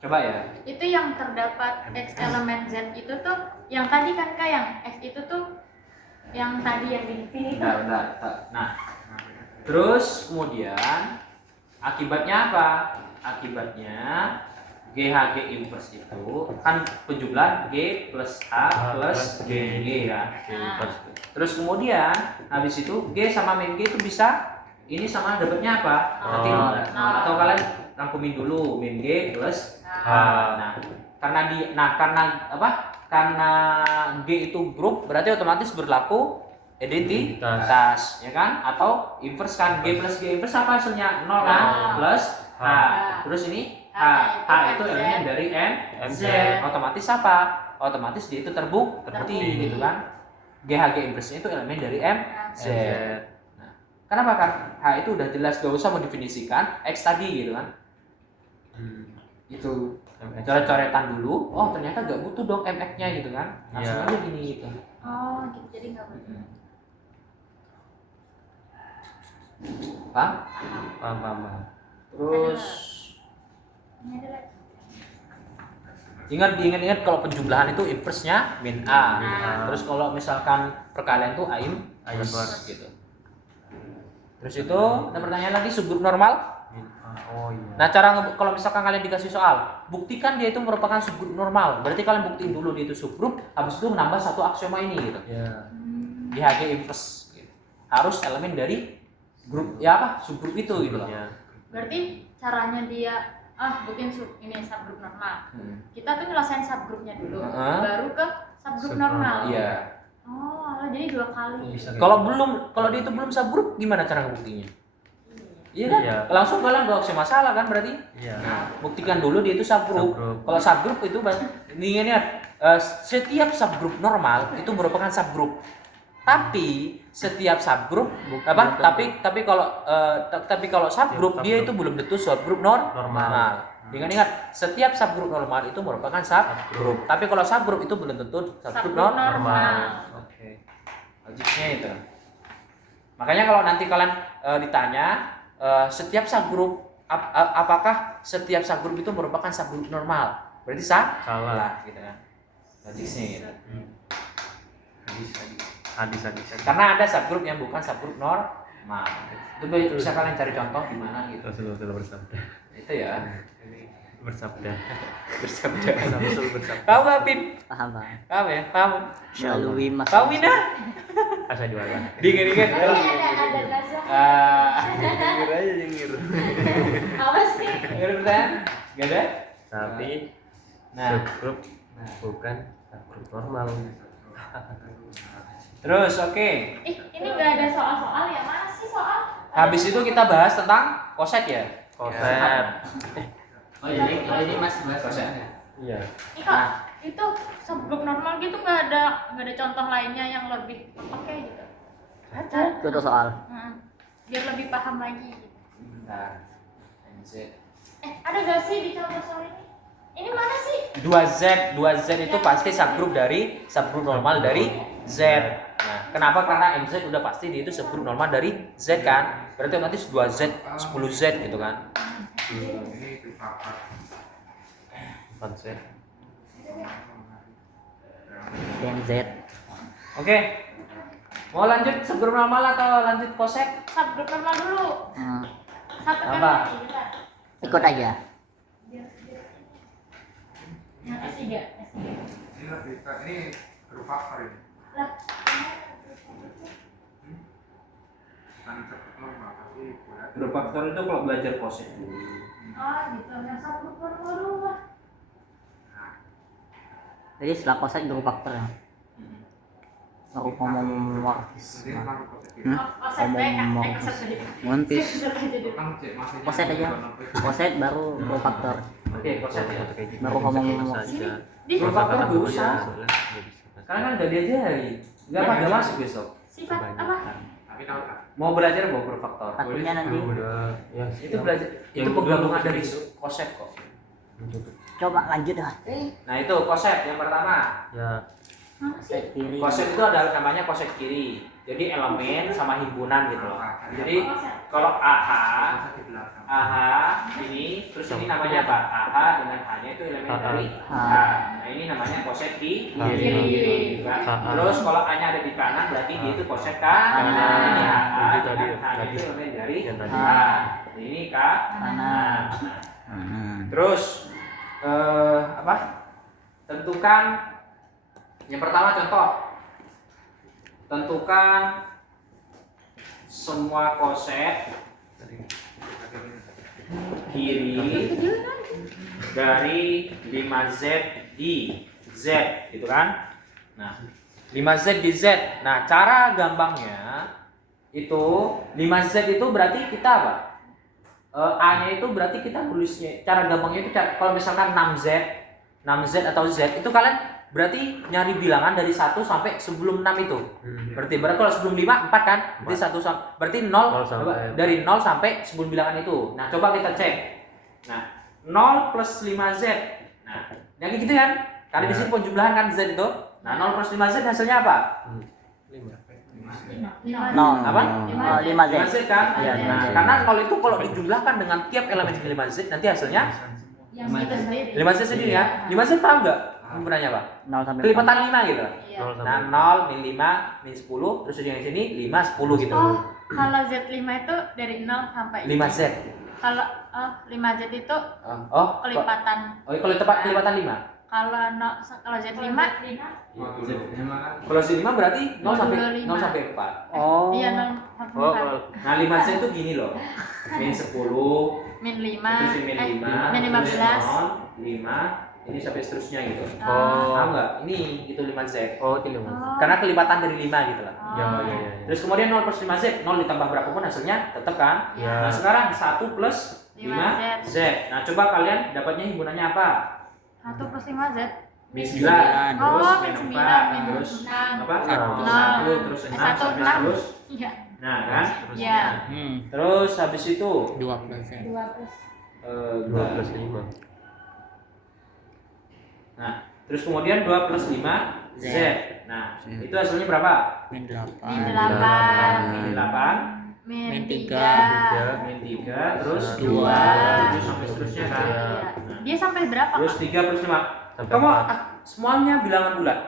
Coba ya. Itu yang terdapat X elemen Z itu tuh yang tadi kan Kak, yang X itu tuh yang tadi yang di sini tuh. Bentar. Nah, terus kemudian akibatnya apa? Akibatnya GHG inverse itu kan penjumlahan G plus H plus GG kan. Terus kemudian habis itu G sama min G itu bisa ini sama dapatnya apa? Nanti atau kalian rangkumin dulu min G plus H. Nah, karena G itu grup berarti otomatis berlaku identitas, ya kan? Atau inverse kan, G plus G inverse apa hasilnya? 0 kan? Plus H. Terus ini H itu elemen dari MZ. Otomatis apa? Otomatis dia itu terbukti gitu kan? GHG inverse itu elemen dari MZ. Nah, kenapa kan? H itu udah jelas, gak usah mendefinisikan X tadi gitu kan? Itu coret-coretan dulu. Oh ternyata gak butuh dong MX-nya gitu kan? Langsung aja gini gitu. Oh, gitu. Jadi nggak butuh. Paham. Terus Ini ada lagi. ingat kalau penjumlahan itu inverse-nya min A. Terus kalau misalkan perkalian itu A inverse gitu. Terus itu ada pertanyaan lagi, subgrup normal. Oh iya. Nah, kalau misalkan kalian dikasih soal, buktikan dia itu merupakan subgrup normal. Berarti kalian buktiin dulu dia itu subgrup, habis itu menambah satu aksioma ini gitu. Ya. GHG inverse gitu. Harus elemen dari grup subgrup itu gitu loh. Berarti caranya dia bikin ini subgrup normal. Kita tuh nyelesain subgrupnya dulu, baru ke subgrup normal. Iya. Oh, jadi 2 kali. Kalau dia itu belum subgrup, gimana cara ngebuktinya? Iya kan? Iya. Langsung kalian gak usah masalah kan berarti? Iya. Buktikan dulu dia itu subgrup. Kalau subgrup itu ingat setiap subgrup normal itu merupakan subgrup. Tapi setiap subgrup tapi kalau subgrup dia itu belum tentu subgrup normal. Ingat setiap subgrup normal itu merupakan subgrup. Tapi kalau subgrup itu belum tentu subgrup normal. Oke. Logiknya itu. Makanya kalau nanti kalian ditanya setiap subgrup apakah setiap subgrup itu merupakan subgrup normal? Berarti salah gitu kan. Logiknya gitu. Hadis. Karena ada subgrup yang bukan subgrup normal. Itu bisa kalian cari contoh di mana gitu. Rasulullah bersabda. Itu ya. Bersabda. Bersabda. Rasul bersabda. Paham gak, Pin? Paham bang. Paham ya? Paham. Melalui masa. Paham Wina? Asa jualan. Dingin. Ada nasi. Nyengir. Apa sih? Ada pertanyaan? Gak ada? Tapi subgrup bukan subgrup normal. Terus oke. Ini nggak ada soal-soal ya? Mana sih soal? Habis itu kita bahas tentang koset ya. Konsep. Oh ini masih bahas Koset. Iya. Ini kok itu subgrup normal gitu nggak ada contoh lainnya yang lebih oke gitu? Contoh soal. Biar lebih paham lagi. Gitu. Bentar. MZ. Ada gak sih di contoh soal ini? Ini mana sih? 2Z itu pasti subgrup normal dari Z. Nah, kenapa? Karena MZ udah pasti dia itu subgrup normal dari Z kan. Berarti otomatis 2Z, 10Z gitu kan. Ini dipakai. Konsep. Yang Z. Oke. Mau lanjut subgrup normal atau lanjut koset? Subgrup normal dulu. Satu kan Apa? lagi, bentar. Ikut aja. Yang S3. Ini lebih ke ini grup faktor ini. Lah, Bukan cepet normal tapi buat. Grup faktor itu kalau belajar koset dulu. gitu. Yang subgrup normal dulu lah. Jadi setelah koset grup faktor ya. Aku ngomong morfis. Jadi memang koset ini. Koset baik, koset baik. Montis. Koset aja dulu. Kan cek masih. Koset aja. Koset baru grup faktor. Oke, koset ya. Baru ngomong saja. Di Grup faktor Kata-kata gak usah. boleh. Karena kan udah diajari. Enggak pada masuk besok. sifat apa? Tapi tahu kan? Mau belajar mau grup faktor. takutnya nanti Udah, ya. Itu belajar yang itu penggabungan udah dari itu. koset kok. Coba lanjut dah. Nah itu koset yang pertama. Ya. Koset kiri. Koset itu adalah namanya koset kiri. Jadi elemen sama himpunan gitu loh. Jadi kalau AH ini, terus ini namanya apa? AH dengan H-nya itu elemen dari H. Nah ini namanya koset di kiri. Kan? Terus kalau A-nya ada di kanan berarti dia itu koset kanan. Ini AH dengan H-nya itu elemen dari H. Ini kanan. Terus tentukan yang pertama contoh. Tentukan semua koset kiri dari 5Z di Z gitu kan. Nah 5Z di Z. Nah cara gampangnya itu 5Z itu berarti kita apa? A nya itu berarti kita tulisnya cara gampangnya itu kalau misalkan 6Z atau Z itu kalian berarti nyari bilangan dari 1 sampai sebelum 6 itu. Berarti kalau sebelum 5 4 kan? Berarti 1 berarti 0 dari 0 sampai sebelum bilangan itu. Nah, coba kita cek. Nah, 0 plus 5Z. Nah, yang gitu kan? Karena di sini penjumlahan kan Z itu. Nah, 0 plus 5Z hasilnya apa? 0 Apa? 5Z 5Z kan? Iya, Nah, 5Z. karena 0 itu kalau dijumlahkan dengan tiap elemen 5Z nanti hasilnya Yang itu sendiri. 5Z sendiri ya. 5Z paham enggak? Himpunannya apa? 0 sampai Kelipatan 5 gitu. Iya. Nah, 0, min 5, min 10, terus yang sini 5, 10 gitu. Oh, kalau Z5 itu dari 0 sampai 5Z. Kalau 5Z itu Oh, kelipatan. kalau tepat kelipatan 5. Kalau Z5 Kalau Z5 berarti 0 sampai 0 sampai 4. Oh. iya 0 sampai 4. Nah, 5Z itu gini loh. Min 10, Min 5, terus min 5, min 15. 5, ini sampai seterusnya gitu. Oh. Paham enggak? Ini itu 5Z. Oh, itu 5. Karena kelipatan dari 5 gitu lah. Ya. Terus kemudian 0 plus 5Z, 0 ditambah berapapun hasilnya tetap kan? Ya. Nah, sekarang 1 plus 5Z. Nah, coba kalian dapatnya himpunannya apa? 1 plus 5Z. Min 9, terus Oh, min min 4, 9, min terus 6. apa? 0, 1, terus 6, 1, sampai 6. terus. Iya. Nah, kan? Iya. Terus habis itu 2 plus 2 plus 2 plus 5. Nah, terus kemudian 2 plus 5 Z. Nah, itu hasilnya berapa? min 8 min 8, Min 8, min 3. 3. min 3, terus 2, Dua. terus sampai seterusnya kan? Iya. Dia sampai berapa? Terus 3 plus 5. Sampai Kamu 4. semuanya bilangan bulat.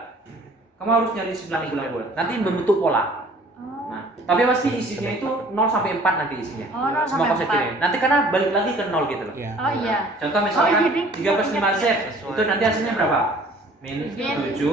Kamu harus nyari bilangan bulat. Nanti membentuk pola. Oh. Nah, tapi pasti isinya itu 0 sampai 4 nanti isinya. Oh, 0 Semua sampai koset 4. ini. Nanti karena balik lagi ke 0 gitu loh. Iya. Oh iya. Contoh misalkan Oh, iya, 3 plus 5Z itu nanti hasilnya berapa? Min 7, min 2,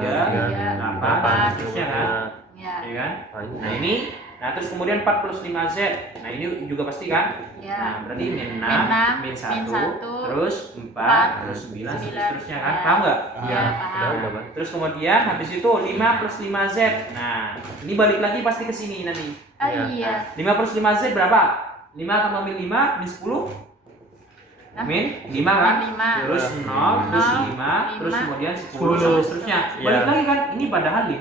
3, 8, seterusnya kan? Iya. Iya kan? Nah ini, nah terus kemudian 4 plus 5Z. Nah ini juga pasti kan? Iya. Nah berarti min 6, Min min 1, min 1, terus 4, terus 9, seterusnya kan? Paham nggak? Iya, paham. Udah, Terus kemudian habis itu 5 plus 5Z. Nah ini balik lagi pasti ke sini nanti. Oh iya. 5 plus 5Z berapa? 5 tambah min 5, min 10 min 5 kan? Min 5. Terus 0, terus 5, terus kemudian 10 sampai seterusnya. Balik lagi kan? Ini padahal 5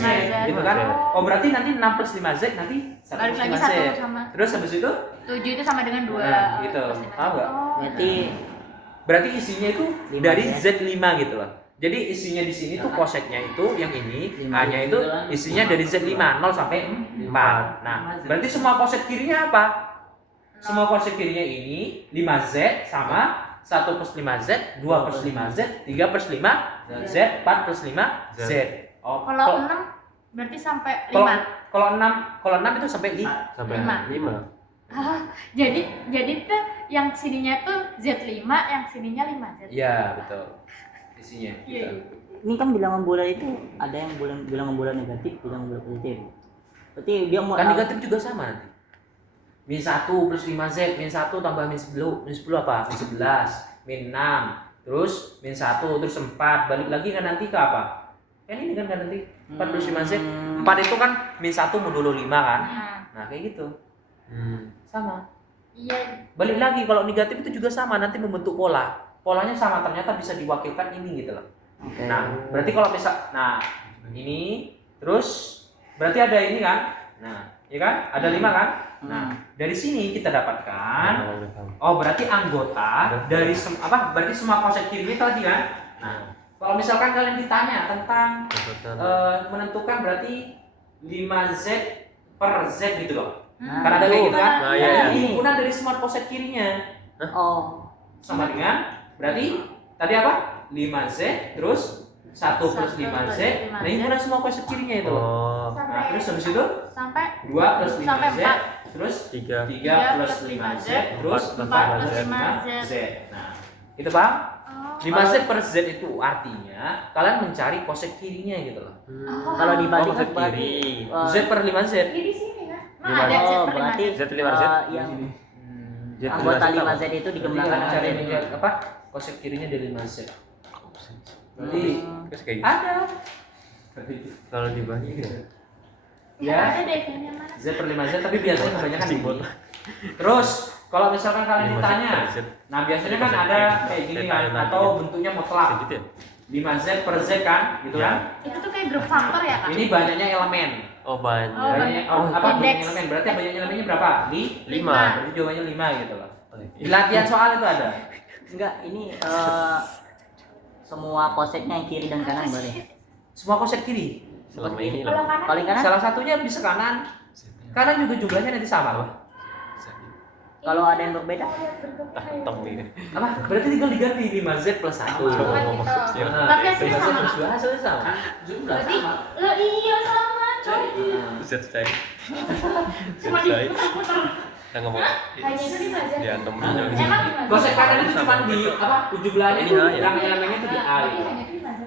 Z gitu kan? Oh berarti nanti 6 plus 5Z nanti 1 Balik plus lagi 5Z. 1 sama Terus habis itu 7 itu sama dengan 2. Nah, gitu. Paham nggak? Berarti isinya itu dari Z5 gitu loh. Jadi isinya di sini tuh kosetnya itu yang ini, A-nya itu isinya dari Z5 0 sampai 4. Nah, berarti semua koset kirinya apa? Semua koset kirinya ini 5Z sama 1 plus 5Z, 2 plus 5Z, 3 plus 5Z, 4 plus 5Z. Oh, Kalau 6 berarti sampai 5. kalau 6 itu sampai sampai 5. 5. Jadi tuh yang sininya tuh Z5, yang sininya 5Z. Iya, betul. Isinya. Iya. Gitu. Ini kan bilangan bulat itu ada yang bilangan bulat negatif, bilangan bulat positif. Berarti dia mau Kan negatif juga sama nanti. Min 1 plus 5Z, min 1 tambah min 10 apa? Min 11, min 6, terus min 1, terus 4, balik lagi kan nanti ke apa? Kan ini kan nanti 4 plus 5Z, 4 itu kan min 1 modulo 5 kan? Nah kayak gitu, sama. Iya. Balik lagi kalau negatif itu juga sama, nanti membentuk pola. Polanya sama, ternyata bisa diwakilkan ini gitu loh. Oke. Nah berarti kalau misal, nah ini, terus berarti ada ini kan? Nah, ya kan? Ada 5 kan? Nah, dari sini kita dapatkan oh berarti anggota dari berarti semua koset kirinya tadi kan. Nah, kalau misalkan kalian ditanya tentang menentukan berarti 5Z per Z gitu loh. Kan ada kayak gitu kan? Nah, iya. Ini himpunan dari semua koset kirinya. Oh. Sama dengan berarti tadi apa? 5Z terus 1 plus 5Z. Nah, himpunan semua koset kirinya itu loh. Oh. Nah, terus habis itu sampai 2 plus Sampai 5Z 4. terus 3. 3 plus 5Z terus 4 plus 5Z. Nah, itu paham? 5Z per Z itu artinya kalian mencari koset kirinya gitu loh. Kalau dibagi koset kan berarti kiri. Z per 5Z. di sini kan? Lima. Ada Z oh, per berarti 5Z. Z5Z. yang Z anggota 5Z 5Z itu Jadi digunakan kalian mencari Z. apa? Koset kirinya dari 5Z. Berarti Terus kayak gitu. ada. Kalau dibagi ya. Ya. Ada deh kayaknya mana? Z per 5Z tapi biasanya kebanyakan gini. Terus kalau misalkan kalian 5Z ditanya, per Z. nah biasanya kan ada kayak gini kan atau bentuknya Kayak mutlak. gitu ya? 5Z per Z kan, gitu kan? Itu tuh kayak grup faktor ya kak? Ini banyaknya elemen. Oh, banyak. Oh, Banyaknya banyak. apa? Banyaknya Indeks. elemen. Berarti banyaknya elemennya berapa? 5. Berarti jawabannya 5 gitu loh. Di latihan soal itu ada. Enggak, ini semua kosetnya yang kiri dan kanan boleh. Semua koset kiri. Selama ini Kalau lah. kanan? Paling kanan Salah satunya bisa kanan. Kanan juga jumlahnya nanti sama loh. kalau ada yang berbeda. Tong ini. Apa? Berarti tinggal diganti 5Z plus 1. Oh, gitu. Nah, Tapi hasilnya 5Z sama. plus 2 hasilnya sama. Jumlah Berarti, sama. lo iya sama coy. Z saya. Cuma diputar-putar. Kita ngomong Hanya itu di mana? ya temennya gitu. Emang di mana? Koset kanan itu cuma di apa? Jumlahnya Ini itu A ya? yang elemennya itu di A. Tapi gitu. hanya di mana?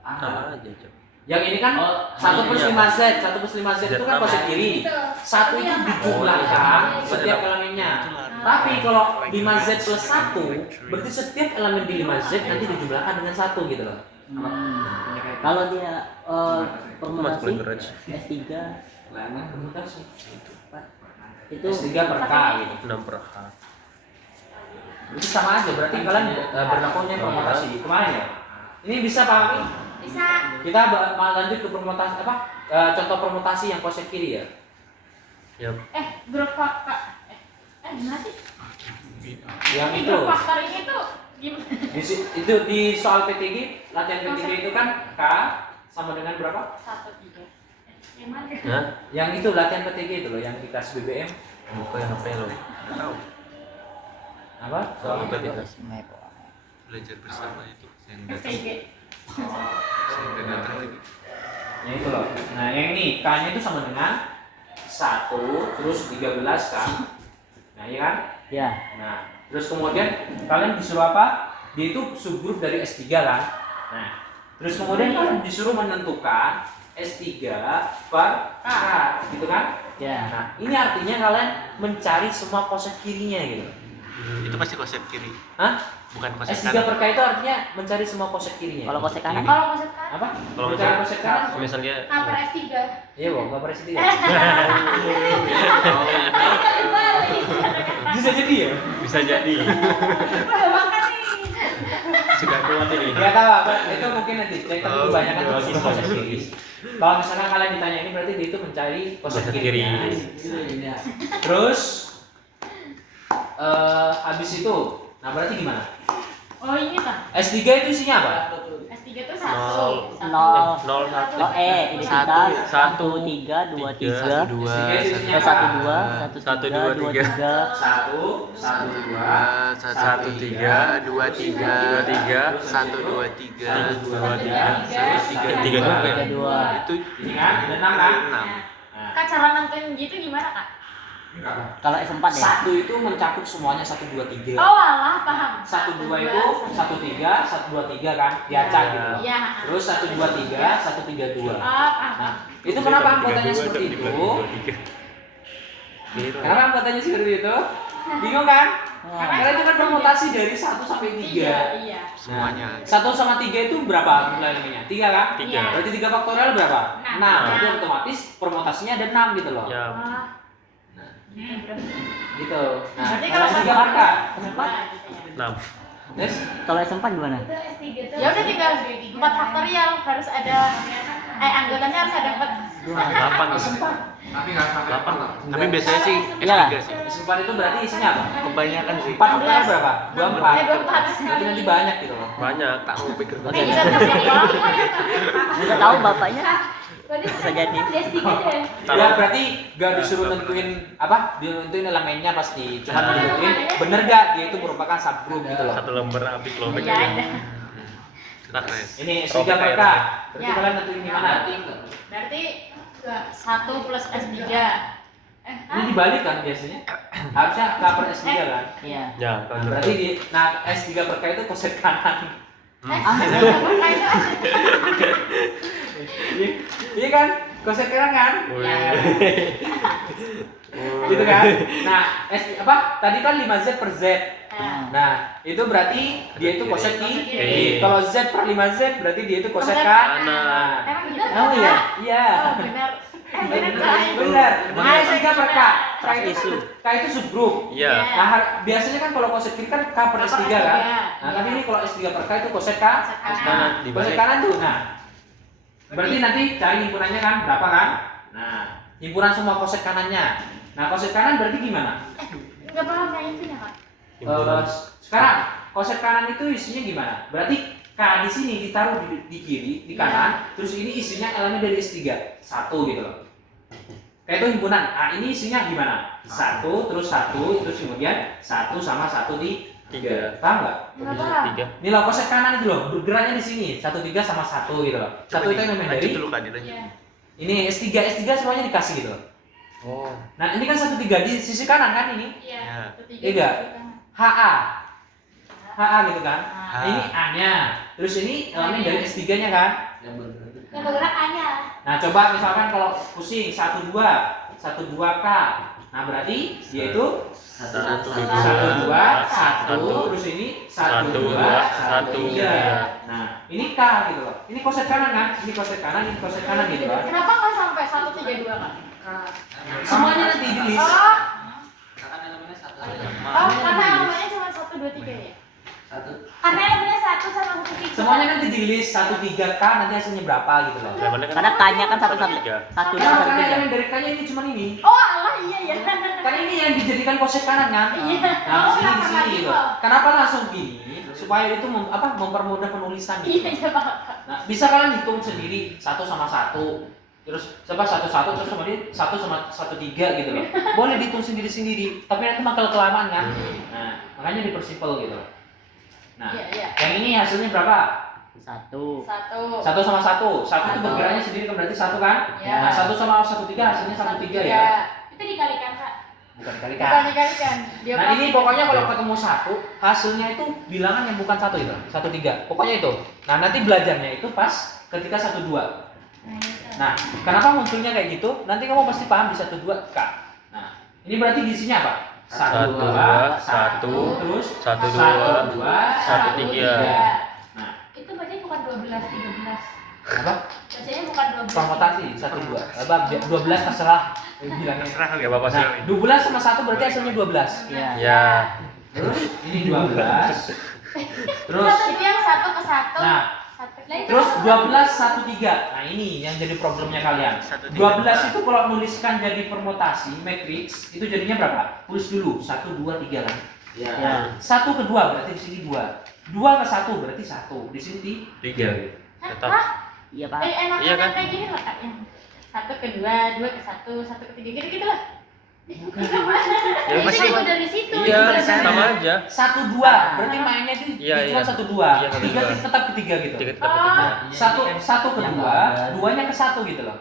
Sama aja, Cok. Yang ini kan 1 plus 5Z, 1 plus 5Z itu kan koset kiri. Satu itu dijumlahkan setiap elemennya. Tapi kalau 5Z plus 1, berarti setiap elemen di 5Z nanti dijumlahkan dengan 1 gitu loh. Kalau dia Masuk permutasi garage. S3 Permutasi. itu S3 per K gitu. 6 per H. Itu sama aja, berarti kalian berlakunya permutasi. Kemarin ya? Ini bisa pahami? Bisa. Kita mau lanjut ke permutasi apa? Contoh permutasi yang koset kiri ya. Yap. Grup faktor. Gimana sih? Yang Ini itu. grup faktor ini tuh gimana? Itu di soal PTG, latihan PTG itu kan K sama dengan berapa? 1, 3. Yang mana? Hah? Yang itu latihan PTG itu loh, yang di kelas BBM. Buka HP lo. Tahu. Apa? Soal Soal apa itu. kita? Belajar bersama itu yang STG. saya nggak datang lagi. Ya itu loh. Nah yang ini K-nya itu sama dengan 1 terus 13 kan. Nah iya kan? ya. Nah terus kemudian kalian disuruh apa? Dia itu subgrup dari S3 kan. Nah terus kemudian kalian disuruh menentukan S3 per K gitu kan. Ya. Nah ini artinya kalian mencari semua koset kirinya gitu. Itu pasti konsep kiri. Hah? Bukan konsep S3 kanan. per K itu artinya mencari semua koset kirinya. Kalau koset kanan Kalau maksud kan? Apa? Kalau Mencari misalnya- koset kanan? Misalnya Apa S3? Iya, Bang, enggak presiden. Kali balik. Bisa jadi ya? bisa jadi Udah makan nih. sudah kuat ini. Ya tahu, apa? Itu mungkin nanti kita Oh, kebanyakan tuh bagus, koset bagus. kiri. Kalau misalnya kalian ditanya ini berarti dia itu mencari koset Koset kiri. kiri. Terus habis itu, nah berarti gimana? Oh ini kan? S3 itu isinya apa? S3 tuh 1. Nol. 0 1 oh identitas 1 3 2 3 2 Isinya 1 apa? 2 1 1, 3 2 2, 3 1, 1, 2, 1, 3, 2, 3, 1, 2, 3, 3 3 2 itu ini kan? Ada 6 kan? 6. Nah, Kak cara nentuin gitu gimana kak? kalau S4 ya. 1 itu mencakup semuanya 1, 2, 3. Oh alah paham. 1, 2 itu 1, 3, 1, 2, 3 kan? Diacak gitu. Iya. Terus 1, 2, 3, 1, 3, 2. Oh paham. Nah, itu kenapa anggotanya seperti itu? Kenapa anggotanya seperti itu? Bingung kan? Karena itu kan permutasi dari 1 sampai 3. Iya. Semuanya. 1 sama 3 itu berapa jumlah elemennya? 3 kan? Iya. Berarti 3 faktorial berapa? 6. 6. Berarti otomatis permutasinya ada 6 gitu loh. ya Oh. Gitu. Nah, Berarti kalau 3 per K. Kenapa? 6 Terus Kalau S4 gimana? Ya udah tinggal 4 faktorial harus ada anggotanya harus ada 4. 8. Tapi nggak sampai 8. Tapi biasanya sih Iya. S3 sih. S4 itu berarti isinya apa? Kebanyakan sih. 4 kali berapa? 24. 24. Berarti nanti banyak gitu loh. Banyak. Tak mau pikir Oke. Bisa terbang banget. Nggak tahu bapaknya. Berarti Bisa jadi. dia S3 deh. Ya berarti gak disuruh nentuin apa? Nentuin elemennya pasti. Cuma Nah. nentuin bener gak dia itu merupakan subgroup gitu loh. Satu lembar habis lo Iya ada. Kita kres. Ini S3 PK. Berarti Ya. kalian nentuin di mana? Berarti 1 plus S3. Ini dibalik kan biasanya? Harusnya K per S3 kan? Iya. Ya, Nah, berarti nah S3 per K itu koset kanan. Iya kan? Koset kanan kan? Wih. Gitu kan? Nah, apa? Tadi kan 5Z per Z. Nah, Nah, itu berarti dia itu koset Kiri. kalau Z per 5Z berarti dia itu koset Koset kanan. kanan. emang bener? Oh iya. Iya. Oh benar. Bener kan? Benar. Nah, S3 per K. K Trust itu issue. K itu subgroup. Iya. Nah, biasanya kan kalau koset kiri kan K per S3 kan? Nah, tapi ini kalau S3 per K itu koset K Kanan koset dibalik. kanan tuh. Nah, berarti nanti cari himpunannya kan berapa kan? Nah, himpunan semua koset kanannya. Nah, koset kanan berarti gimana? Enggak paham yang itu ya, Kak. Sekarang koset kanan itu isinya gimana? Berarti K di sini ditaruh di kiri, di kanan, terus ini isinya elemen dari S3, 1 gitu loh. Kayak itu himpunan. Ah, ini isinya gimana? 1, terus 1, terus kemudian 1 sama 1 di 3. Paham nggak? Enggak paham. 3. Ini loh koset kanan itu loh, bergeraknya di sini, 1, 3 sama 1 gitu loh. 1 itu elemen dari dulu Kak, aja. Iya. ini S3 semuanya dikasih gitu loh. Oh. Nah, ini kan 1, 3 di sisi kanan kan ini? Iya. Iya nggak? HA. HA gitu kan? H. Ini A-nya. Terus ini elemen dari S3-nya kan? Yang bergerak A-nya. Nah, coba misalkan kalau pusing 1 2 K. Nah, berarti dia itu 1 1 2 1 terus ini 1 2 1 3. Nah, ini K gitu loh. Ini koset kanan kan? Ini koset kanan gitu kan? Kenapa nggak sampai 1 3 2, Kak? Semuanya nanti di list. Oh, karena elemennya cuma 1 2 3 ya? Karena elemennya 1 sama 1 3. Semuanya nanti di list 1 3 K nanti hasilnya berapa gitu loh. Karena K-nya kan satu tiga. satu Karena satu tiga. elemen dari K-nya ini cuma ini. Oh, alah iya ya. Kan ini yang dijadikan koset kanan kan? Iya. Nah, Oh, di sini kenapa gitu. gitu? Kenapa langsung gini? Supaya itu mempermudah penulisan Iya, gitu. iya, Pak. Nah, bisa kalian hitung sendiri 1 sama 1. Terus coba 1 1 terus kemudian 1 sama 1 3 gitu loh. Boleh dihitung sendiri-sendiri, tapi nanti bakal kelamaan kan? Nah, makanya dipersimpel gitu. Nah, Iya, iya. yang ini hasilnya berapa? 1. 1. 1 sama 1. 1 itu Satu. bergeraknya sendiri kan berarti 1 kan? Iya. Nah, 1 sama 1 3 hasilnya 1 3 ya. Itu dikalikan, Kak. Bukan Bukan dikalikan. dikalikan. Dia Nah, ini pokoknya kalau ketemu 1, hasilnya itu bilangan yang bukan 1 itu, 1 3. Pokoknya itu. Nah, nanti belajarnya itu pas ketika 1 2. Nah, kenapa munculnya kayak gitu? Nanti kamu pasti paham di 1 2 K. Nah, ini berarti di isinya apa? 1 2 1 terus 1 1 2 2 1 3. Nah, Itu berarti bukan 12 13. apa? Bacanya bukan 12. Permutasi 1 2. Apa 12 terserah bilangnya. Serah enggak apa-apa sih. Nah, 12 sama 1 berarti hasilnya 12. Iya. Ya. Terus ini 12. Terus Itu yang 1 ke 1. nah, terus 12 1 3. Nah, ini yang jadi problemnya kalian. 12 itu kalau nuliskan jadi permutasi matrix itu jadinya berapa? Tulis dulu 1 2 3 kan. Iya. 1 ke 2 berarti di sini 2. 2 ke 1 berarti 1. Di sini 3. Tetap. Iya, Pak. Enak Iya kan? kayak gini loh, Kak. Yang 1 ke 2, 2 ke 1, 1 ke 3 gitu-gitu lah. Ya Itu pasti. kan dari situ. Iya, sama aja. 1 2 berarti mainnya itu Iya, cuma iya. 1 2. Iya, 1, 3 2. tetap ketiga gitu. 3 tetap Oh. ketiga. Satu ke 2, 2-nya ke 1 gitu loh.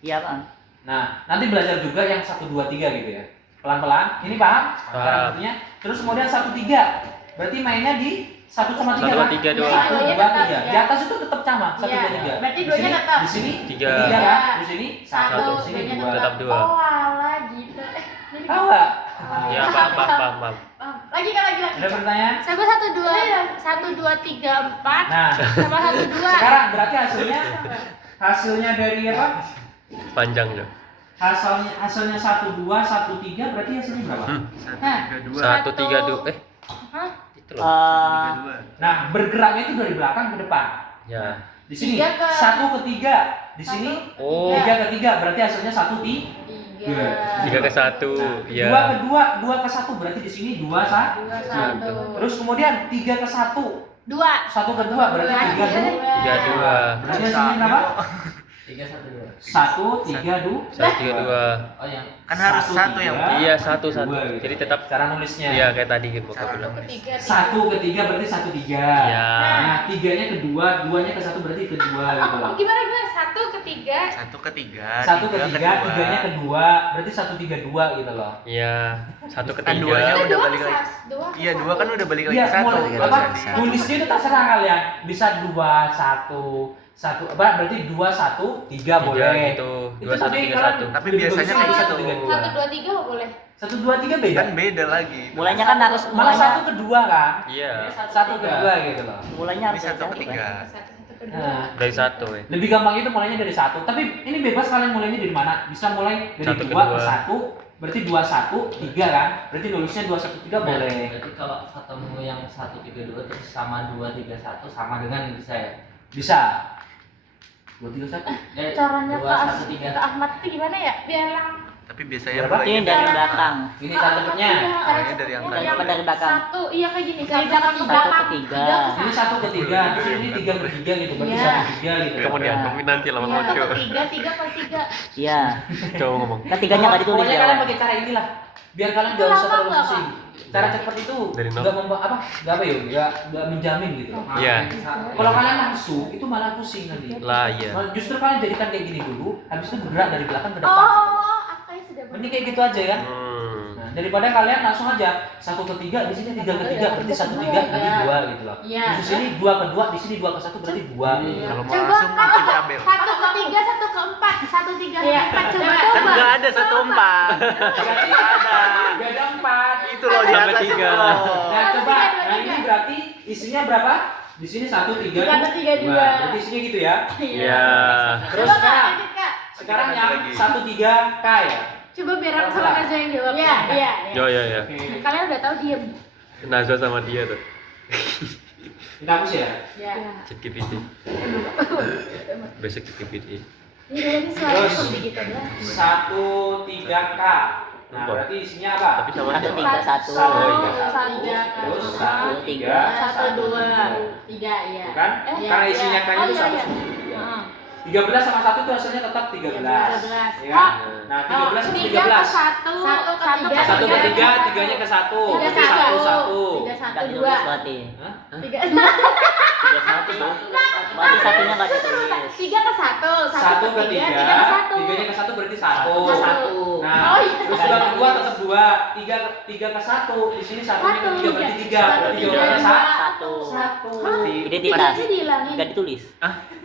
Iya, Pak. Nah, nanti belajar juga yang 1 2 3 gitu ya. Pelan-pelan. Ini paham? Cara bentuknya. Terus kemudian 1 3. Berarti mainnya di 1 sama 3 1, kan? 3, 2. 1 2 tetap, 3. iya. Di atas itu tetap sama 1 Iya. 2 3. Berarti Di duanya sini- tetap. Di sini 3. 3 kan? Iya. Di sini 1, 1, di sini duanya 2. tetap 2. Oh, alah gitu. Jadi Tahu enggak? Ya, paham. Lagi Kak, lagi. Ada pertanyaan? Sama 1 2 3 4 Nah, sama 1 2. sekarang berarti hasilnya dari apa? Panjang ya. Hasilnya 1 2 1 3 berarti hasilnya berapa? Nah, 1 3 2. Hah? Itu loh. Eh, Nah, bergeraknya itu dari belakang ke depan. Ya. Di sini Tiga ke- 1 ke 3. Di sini Oh. 3 ke 3 berarti hasilnya 1 Tiga. 3 ke 1. 2 Ya. ke 2, 2 ke 1 berarti di sini 2 Dua satu. Terus kemudian 3 ke 1. Dua. 1 ke 2 berarti 3 3 2. Berarti hasilnya berapa? 3 1 2. 1 3 2. 1 3 2. Oh yang Kan harus satu yang Iya, 1 1. Dua, gitu. Jadi tetap Cara nulisnya. iya kayak tadi gitu Bapak bilang. Ketiga. 1 ke 3 berarti 1 3. Iya. Nah, 3-nya ke 2, 2-nya ke 1 berarti ke 2 gitu loh. Gimana gimana? Satu ketiga. 1 ke 3. 1 ke 3, 3-nya ke 2, berarti 1 3 2 gitu loh. Iya. 1 ke Kan 3. duanya Itu udah dua balik ke lagi. satu. Dua ke Iya, 2 satu. kan udah balik lagi Iya, ke 1. mulai apa? Tulisnya itu terserah kalian. Bisa 2 1 apa berarti 2 1 3 boleh. Gitu. Itu 2 1 tapi 3 kalian 1. Tapi lebih biasanya bagusnya kayak satu, gitu. tiga, dua. 1 2 3 nggak boleh. 1 2 3 beda. Kan beda lagi. Mulainya kan harus Malah 1 ke 2 kan? Iya. 1 ke 2 gitu loh. mulainya Ini harus 1 ke dari 3. Satu ke dua. Nah, Dari 1 ya. lebih gampang itu mulainya dari 1. Tapi ini bebas kalian mulainya dari mana? Bisa mulai dari 1 ke 2 ke 2. 1, berarti 2 1 3 kan? Berarti nulisnya 2 1 3 boleh. Berarti kalau ketemu yang 1 3 2 terus sama 2 3 1 Sama dengan ini saya. Bisa. 2 3 1. Caranya 2 ke 1 3. Ahmad itu gimana ya? Biar lang. Tapi biasanya Berapa? ini dari belakang. Ini cara cepetnya. Caranya dari yang Dari apa dari belakang? Satu, iya kayak gini. Satu ke Satu ke tiga. Ini 1 ke 3, terus ini 3 ke 3 gitu. Berarti Iya. 1 3 gitu. Kemudian nanti lama Satu ngoco. ke tiga, tiga ke tiga. Iya. Coba ngomong. Kan tiganya nggak ditulis Pokoknya ya. kalian pakai cara inilah. Biar kalian Itu enggak usah lama terlalu nggak, pusing. Cara cepat itu Dari nol. enggak apa ya? Enggak menjamin gitu. Iya. Kalau kalian langsung itu malah pusing nanti. Lah iya. Justru kalian jadikan kayak gini dulu, habis itu bergerak dari belakang ke depan. Oh, apa yang sudah Mending kayak gitu aja kan? Nah, daripada kalian langsung aja 1 ke 3, di sini 3 ke 3, berarti 1 3 nanti 2 gitu loh. Iya. Di sini 2 ke 2, di sini 2 ke 1 berarti 2 gitu. Kalau mau Coba langsung kamu bikin tabel. satu ke tiga, satu ke empat, satu tiga ke empat. Coba Kan coba. enggak ada 1 4. Berarti ada. Beda 4. Itu loh di Sampai atas 3. itu loh. Nah, coba. Tiga, dua, Nah, tiga. ini berarti isinya berapa? Di sini 1 3 Satu, tiga, dua. Berarti isinya gitu ya. Iya. Terus Coba Kak, sekarang lanjut Kak. sekarang yang 1 3 K ya. Coba biar aku sama Naza yang jawab. Iya, iya. Yo yo yo. Kalian udah tahu diem. Nazwa sama dia tuh. Kita hapus ya. Iya. Chat GPT. Besok chat GPT. Ini suara Terus. lebih gitu dah. 1 3 K. Nah, berarti isinya apa? Tapi sama Satu aja. tiga satu. Oh, iya. Tiga, Terus Satu, 1 tiga. 3 satu, dua, tiga, iya. Bukan? Iya, Karena iya. isinya K Oh, itu iya, 1 iya. sama 3. Heeh. 13 sama 1 itu hasilnya tetap 13. 13. Ya kan? Nah, 13 sama 3 ke 13. 1, Satu ke 3, 3-nya ke 1. Tiga Berarti 1 1. 3 Nggak 1 ditulis 2. berarti. 3 Tiga satu. Berarti satunya nggak ditulis. 3 ke 1, 1 ke 3, 3 ke 1. 3-nya ke 1 berarti 1. Satu. Nah, Oh, iya. terus 2 ke 2 tetap 2. 3 ke 1. Di sini 1-nya ke 3 berarti 3. Berarti jawabannya Satu. 1. Identitas. Kok dihilangin? Nggak ditulis.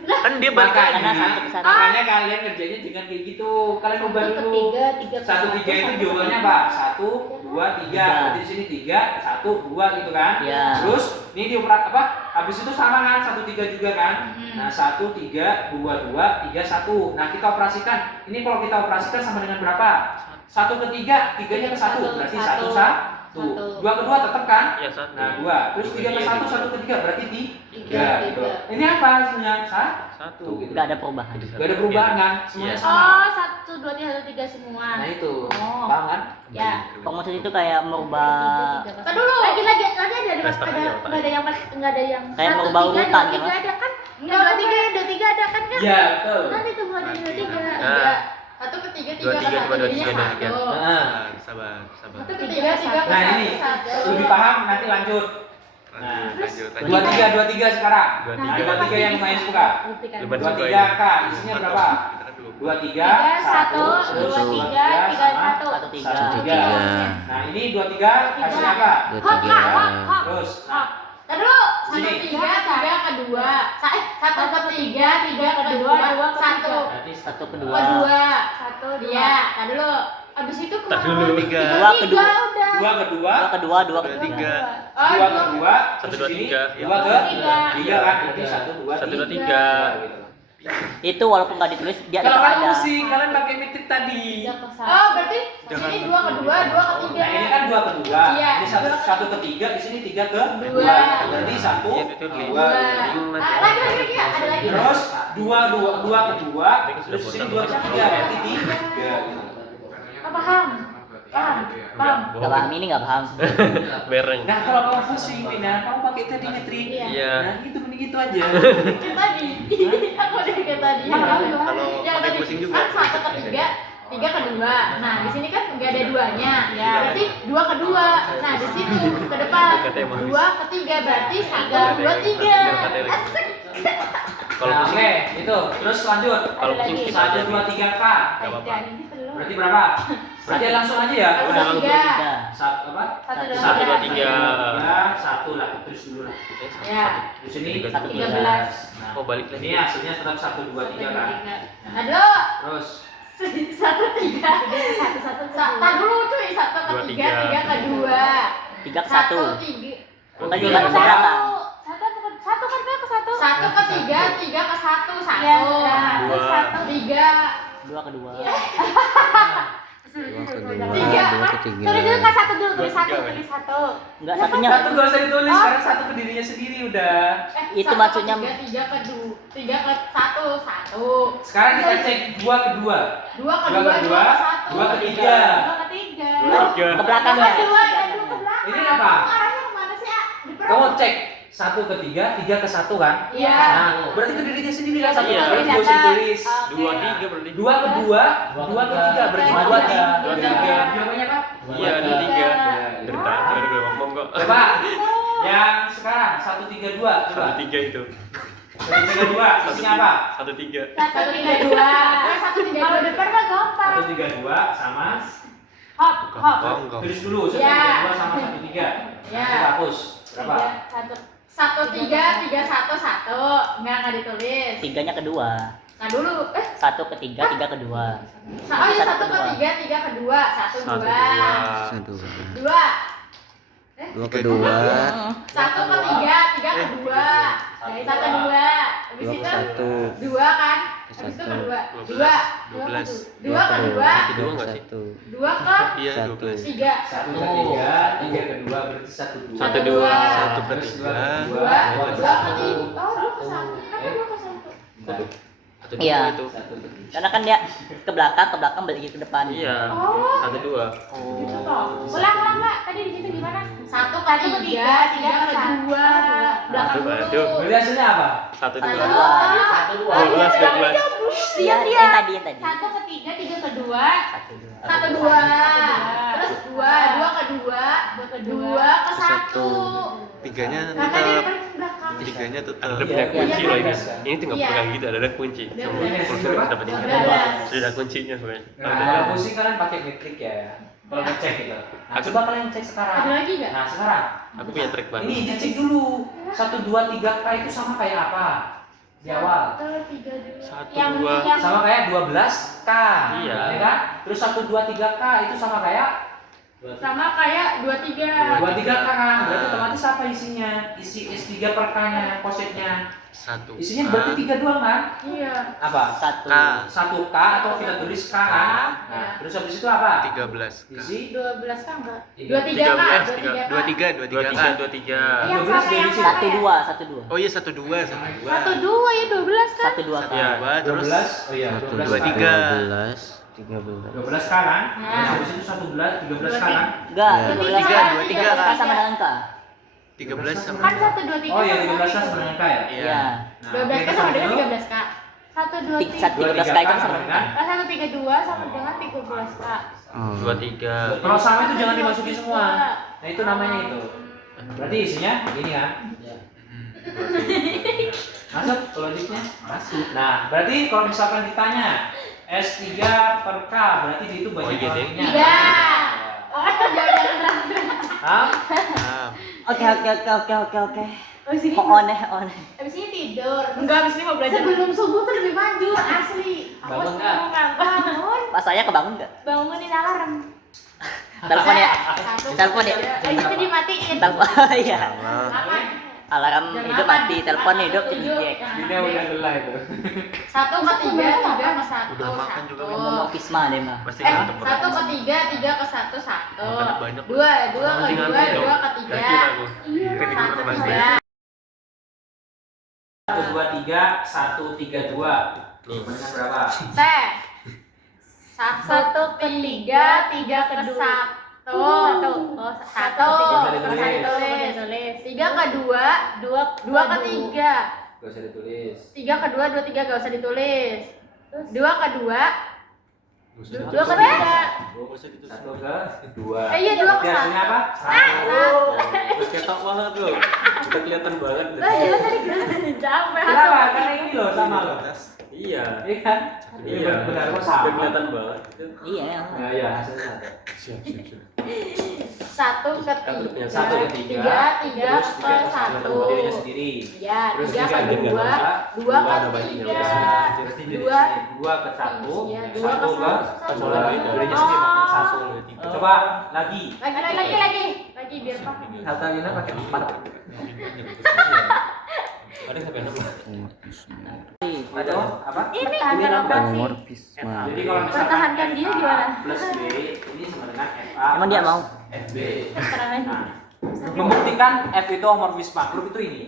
Kan dia balik lagi. Karena satu ke satu. Makanya kalian kerjanya jangan kayak gitu. Kalian ubah dulu. 3 ke 1 3 itu jawabannya apa? 1 2 3. Berarti di sini 3 1 2 gitu kan? Iya. Terus ini dioperat apa? Habis itu sama kan 1 3 juga kan? Hmm. Nah, 1 3 2 2 3 1. Nah, kita operasikan. Ini kalau kita operasikan sama dengan berapa? 1 ke 3, 3-nya ke 1. Berarti 1 1. 2 ke 2 tetap kan? Iya, 1. Nah, 2. Terus 3 ke 1, 1 ke 3 berarti 3 gitu. Ini apa sebenarnya? 1 gitu. Nggak ada perubahan. Gak ada perubahan kan? Semuanya Iya. sama. Oh, 1 2 3 semua. Nah, itu. Oh. Paham kan? Ya. Maksud itu kayak merubah. Tadi dulu. Lagi ada mas Restoran ada ya, Pak? enggak ada yang enggak ada yang Kayak 1 merubah 3 urutan, 2 kan, 3 Mas? ada kan? Enggak 2 3 2 3 ada kan kan? Iya, betul. Kan itu mulai dari 2 3. Nah. 1 ke 3 Dua, tiga, dua, dua, tiga, dua, tiga. Nah, Sabar, sabar. 1 ke 3 3 ke 1. nah ini lebih paham nanti lanjut. Nah, Lanjut, 23 sekarang. Dua, Nah, tiga. 23 yang main suka. Lebar juga 23 ini. K isinya berapa? 23 1 terus 2 3 3 1. 1 3. 1 3. Nah, ini 23 hasilnya apa? Hop kak, hop hop. Terus Hop. Tadi dulu 1 Sini. 3 3 ke 2. 1 ke 3 3 ke 2 1. Berarti satu Ke kedua. 2 1 dia. Tadi dulu. Abis itu ke Tadi dulu. 3. Dua kedua. udah. 2 kedua, Dua kedua, dua Dua, ketiga. tiga. Oh, 2 kedua, Satu, terus dua, di sini tiga. 2 ke Tiga. 3 kan? Berarti 1 2 1 2 3 3. gitu. Itu walaupun nggak ditulis dia Kalau tetap kan ada. pusing, kalian pakai metrik tadi. Oh, berarti sini 2 ke 2, 2 ke 3. Nah ini kan 2 ke 2. Iya, Ini 1 ke 3, di sini 3 ke 2. Dua. Berarti 1, Iya, itu 2. lima. Lagi ya, ada lagi. Terus 2 ke 2, terus di sini 2 ke 3, berarti 3. Oh, paham. Paham. Nggak paham ini nggak paham. Bereng. Nah kalau kamu pusing, Wina, kamu pakai tadi metrik. Iya. Nah itu mending gitu aja. Kayak tadi. Aku udah kayak tadi. Kalau Yang pakai tadi pusing juga. kan 1 ke 3, 3 ke 2. Nah, di sini kan nggak ada duanya. Ya, berarti 2 ke 2. Nah, di sini ke depan 2 ke 3 berarti 1 2 3. Asik. Kalau Nah, pusing, oke, itu. Terus lanjut. kalau pusing skip aja. 1 2 3 K. Gak apa-apa. Berarti berapa? Berarti langsung aja ya. Satu, Udah, tiga. Apa? 1 2 3. 1 lah, terus dulu lah. Ya. Terus ini 13. Nah, Oh, balik lagi. ini hasilnya tetap 1 2 3 kan. Aduh. Terus 1 3. 1 tak dulu cuy. 1 ke 3, 3 ke 2. 3 ke 1. 1 3. Tadi tiga nggak ke bisa satu. kata. 1 kan ke 1. 1 ke 3, 3 ke 1. 1. Dua. 3. 2 ke 2. Iya. Dua 3. ketiga. Tulis dulu ke 1 dulu, tulis 1, 3. tulis 1. Enggak satunya. satu gak usah ditulis karena satu ke dirinya sendiri udah. Itu maksudnya 3 ke 2, 3 ke 1, 1. Sekarang kita cek 2 ke 2. 2 ke 2, 2 ke 2 2, ke 1. 2 ke 3. 2 ke 3. Tiga. Ke belakang ya. 2 dan 2 ke belakang. Ini apa? Arahnya kemana sih, A? Di perut. Kamu cek 1 ke 3, 3 ke 1 kan? Iya. Nah, berarti ke dirinya sendiri kan satu Iya. berarti gak usah ditulis. Oke. 2 3 berarti. 2 ke 2, 2 ke 3 berarti 2 3. 2 3. Jawabannya apa? Iya, 2 3. Dari tadi udah gue ngomong kok. Coba. Yang sekarang 1 3 2 coba. 1 3 itu. 1 3 2 isinya apa? 1 3. 1 3 2. 1 3 2. Kalau depan mah gampang. 1 3 2 sama Hop, hop. Oh, enggak. tulis dulu 1 Ya. 3 2 sama 1 3. Ya. Hapus. Berapa? 1 3 3 1 1. Enggak ditulis. 3-nya kedua. Nah dulu, 1 ke 3, 3 ke 2. oh iya 1 ke 3, 3 ke 2, 1 1 2. 1 2. 2 kedua. 1 ke 3, 3 ke 2. 1 2. Habis 2 itu ke 1. 2 kan? Habis itu ke 2. 2. 12. 2 ke 2. Kedua enggak sih? 1. 2 ke Iya, 1. 12. 3. 1 ke 3, 3 ke 2 berarti 1 2. 1 2. 1 ke Terus 3. 2 2 ke 3. Oh, 2 ke 1. Kenapa 2 ke 1? 1 Iya. 2 itu. Karena kan dia ke belakang balik ke depan. Iya. Oh. 1 2. Gitu toh. Ulang, Mbak. Tadi di situ gimana? 1 ke 3, 3 ke 2. Belakang Aduh, dulu. aduh. Berarti hasilnya apa? 1 1 2. 2. 1 2. 12 12. Iya, yang tadi. 1 ke 3, 3 ke 2. 1 2. 1 2. Terus 2 ke 2, 2 ke 1. Tiganya Karena dia tetap. paling belakang. Tiganya tetap. Ada punya kunci loh ini. Iya. Ini tinggal Iya. pegang gitu, ada kunci. Sama Iya. pulsa dapat ini. 12. Sudah ada kuncinya sebenarnya. Nah, kalau pusing kalian pakai metrik ya. Kalau ngecek gitu. Nah, coba kalian cek Ada sekarang. lagi enggak? Nah, sekarang Aku punya trik banget. ini dicek dulu. 1 2 3 K itu sama kayak apa? Di awal. 3 dulu. 1 2. Sama kayak 12 K. Iya. Ya kan? Terus 1 2 3 K itu sama kayak sama kayak 2 3. 2 3 K kan? Berarti otomatis apa isinya? Isi S3 per K-nya, kosetnya. 1. Isinya berarti 3 doang kan? Iya. Apa? 1. K. 1 K atau kita tulis K kan? Nah, terus habis itu apa? 13. Isi 12 kan enggak? 3. 23 kan? 23 2 3 2 3. Yang 12 sama yang dari sama 1 ya? 2, 1 2. Oh iya 1 2 1 2. 1 2 ya 12 kan? 1 2 K. Iya. 2 terus 12. Oh iya, 1 12 2 K. 3. 12 K kan? Nah. Terus habis itu 1 12, 13 K kan? Enggak, Ya. 12 23, K sama dengan K. 13 sama. Kan 1 2 3. Oh iya, 13 K sebenarnya K ya? Iya. Nah, 12 oke, kan sama dengan dulu. 13 K. 1 2 13 3. 13 K itu sama dengan K. 1 3 2 sama dengan 13 K. Oh. 2 3. Kalau sama itu jangan dimasukin semua. Nah, itu namanya itu. Berarti isinya gini kan? Masuk ke logiknya? Masuk. Nah, berarti kalau misalkan ditanya S3 per K, berarti di itu banyak Oh, iya, deh. kalorinya. Iya. Oh, jangan Hah? Nah, Oke. Oh, sini. Kok aneh. Abis ini tidur. Enggak, abis ini mau belajar. Sebelum subuh tuh lebih manjur, asli. Bangun nggak? Bangun. Pas saya kebangun enggak? Bangunin alarm. Telepon ya. Satu. Telepon ya. Itu dimatiin. Telepon. Iya. Allah. Apa? alarm Jam hidup 8. mati, telepon hidup Tujuh. dijek. Nah, Ini udah gelai itu. 1 ke 3, 3 ke 1. Udah makan juga Yang ngomong Pisma deh mah. Pasti 1 ke 3, 3 ke 1, 1. Makan banyak. 2 ke 2, 2 ke 3. Yakin aku. Iya, Yakin 1 aku ke pasti. 3. 1 2 3 1 3 2. Nih. Benar berapa? Teh. 1 ke 3, 3 ke 1. Satu. Oh, 1 ditulis. 3 ke 2, 2 ke 3. Gak usah ditulis. 3 ke 2, 2 3 gak usah ditulis. 2 ke 2, 2 ke 3. Satu ke dua. Iya, 2 ke 1. Hasilnya apa? Terus ketok banget loh. Udah kelihatan banget. Iya tadi gue capek. Kenapa? Karena ini loh sama lo. Iya. Iya kan? Iya. Benar kok Udah sama. kelihatan banget. Iya. Ya ya hasilnya satu. 1 ke 3. 1 ke 3. 3 ke 1. Dirinya sendiri. Ya, Terus 3 ke 2, 2 ke 3. 2 ke 1. Iya, 2 ke 1 ke 1. dirinya sendiri pakai satu. Coba lagi. Lagi biar paham. Hasilnya pakai 4. Ada sampai 6 lah. Ada apa? Ini operasi. Pisma. Jadi kalau misalkan Pertahankan dia FA gimana? plus B ini sama dengan FA. Emang dia plus mau? FB. Keterangan. Nah, membuktikan F itu homorfisma grup itu ini.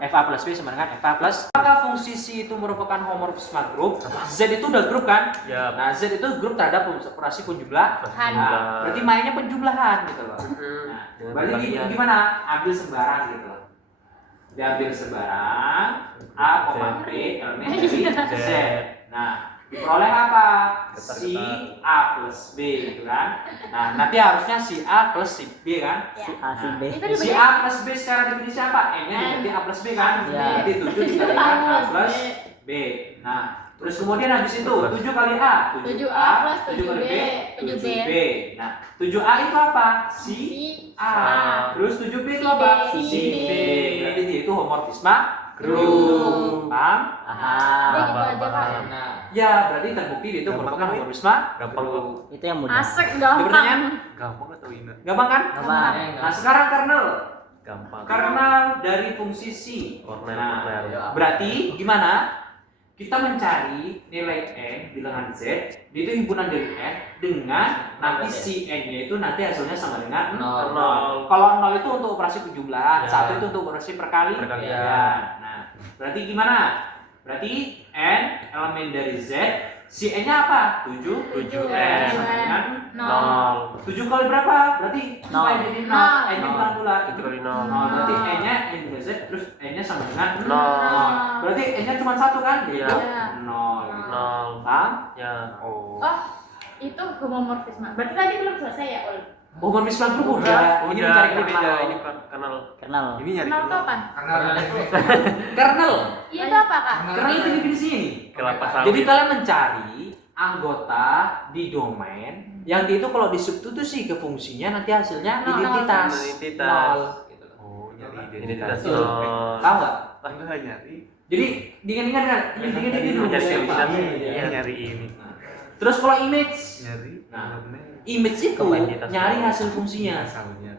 FA plus B sama dengan FA plus. Apakah fungsi C itu merupakan homorfisma grup? Z itu udah grup kan? Ya. Nah, Z itu grup terhadap operasi penjumlahan. Nah, berarti mainnya penjumlahan gitu loh. Nah, berarti gimana? Ambil sembarang gitu loh. Diambil sembarang A, B elemen dari Z. Nah, diperoleh apa? Si A plus B gitu kan. Nah, nanti harusnya si A plus si B kan. Si A si B. Itu Si dibaca A plus B secara definisi apa? M-nya diganti A plus B kan? Iya. Jadi 7 dikalikan A plus B. Nah, terus kemudian habis itu 7 kali A, 7A plus 7 kali B, 7B. 7B. Nah, 7A itu apa? Si A. Terus 7B itu apa? Si Si B. B. Berarti dia itu homorfisma grup. Paham? Udah gitu aja, Pak. Nah, ya berarti terbukti dia itu merupakan homorfisma Gampang kok. Itu yang mudah. Asik Ada pertanyaan? gampang. Gampang atau ini? Gampang kan? Gampang. Nah, sekarang kernel. Gampang. Kernel dari fungsi C. Kornel, Nah, kornel. berarti gimana? Kita mencari nilai N bilangan Z, itu himpunan dari N dengan nanti si N-nya itu nanti hasilnya sama dengan 0. Kalau 0 itu untuk operasi penjumlahan, Ya. 1 itu untuk operasi perkalian. Nah, berarti gimana? Berarti N elemen dari Z, si N-nya apa? 7. 7N. Sama dengan 0. 7 kali berapa? Berarti supaya jadi 0. N-nya bulan-bulan. 7 kali 0. Berarti N-nya N dari Z, terus N-nya sama dengan 0. 0. Berarti N-nya cuma 1 kan? Iya. Yaitu Iya. 0. 0. Paham? Ya. Oh. Oh, itu homomorfisme. Berarti tadi belum selesai ya, Ul? Homorfisme grup udah. Ini mencari ini beda. kernel. Ini kanal. Kenal. Ini nyari Kenal itu apa? Karena Kernel. Iya itu apa, Kak? Kernel itu definisinya ini. Kelapa Jadi sawit. kalian mencari anggota di domain yang dia itu kalau disubstitusi ke fungsinya nanti hasilnya Nol. identitas. Identitas. Nol. Gitu loh. Oh, nyari Identitas Betul. 0. Tahu nggak? Enggak nyari. Jadi dingin-dingin kan? Dingin-dingin dulu. Mencari identitas. Iya. Iya, nyari ini. Terus kalau image, Nyari. Nah. bener-bener image itu Identitas. nyari hasil fungsinya, asalnya.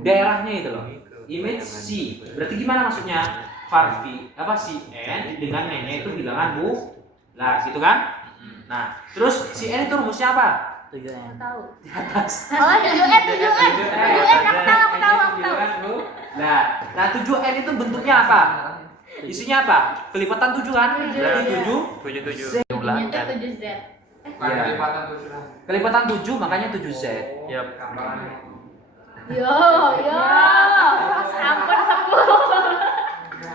daerahnya itu loh. Image C. Berarti gimana maksudnya? Var V apa si N dengan N-nya itu bilangan bulat gitu kan? Nah, terus si N itu rumusnya apa? 7N. Tahu. Di atas. Oh, 7N, 7N. 7N, aku tahu. Nah 7N itu bentuknya apa? Isinya apa? Kelipatan 7 kan? Berarti 7 77. Ini tuh 7Z. bukan kelipatan 7 lah. kelipatan 7 makanya 7Z. Yap. Gambarannya. Yo, ampun sembuh.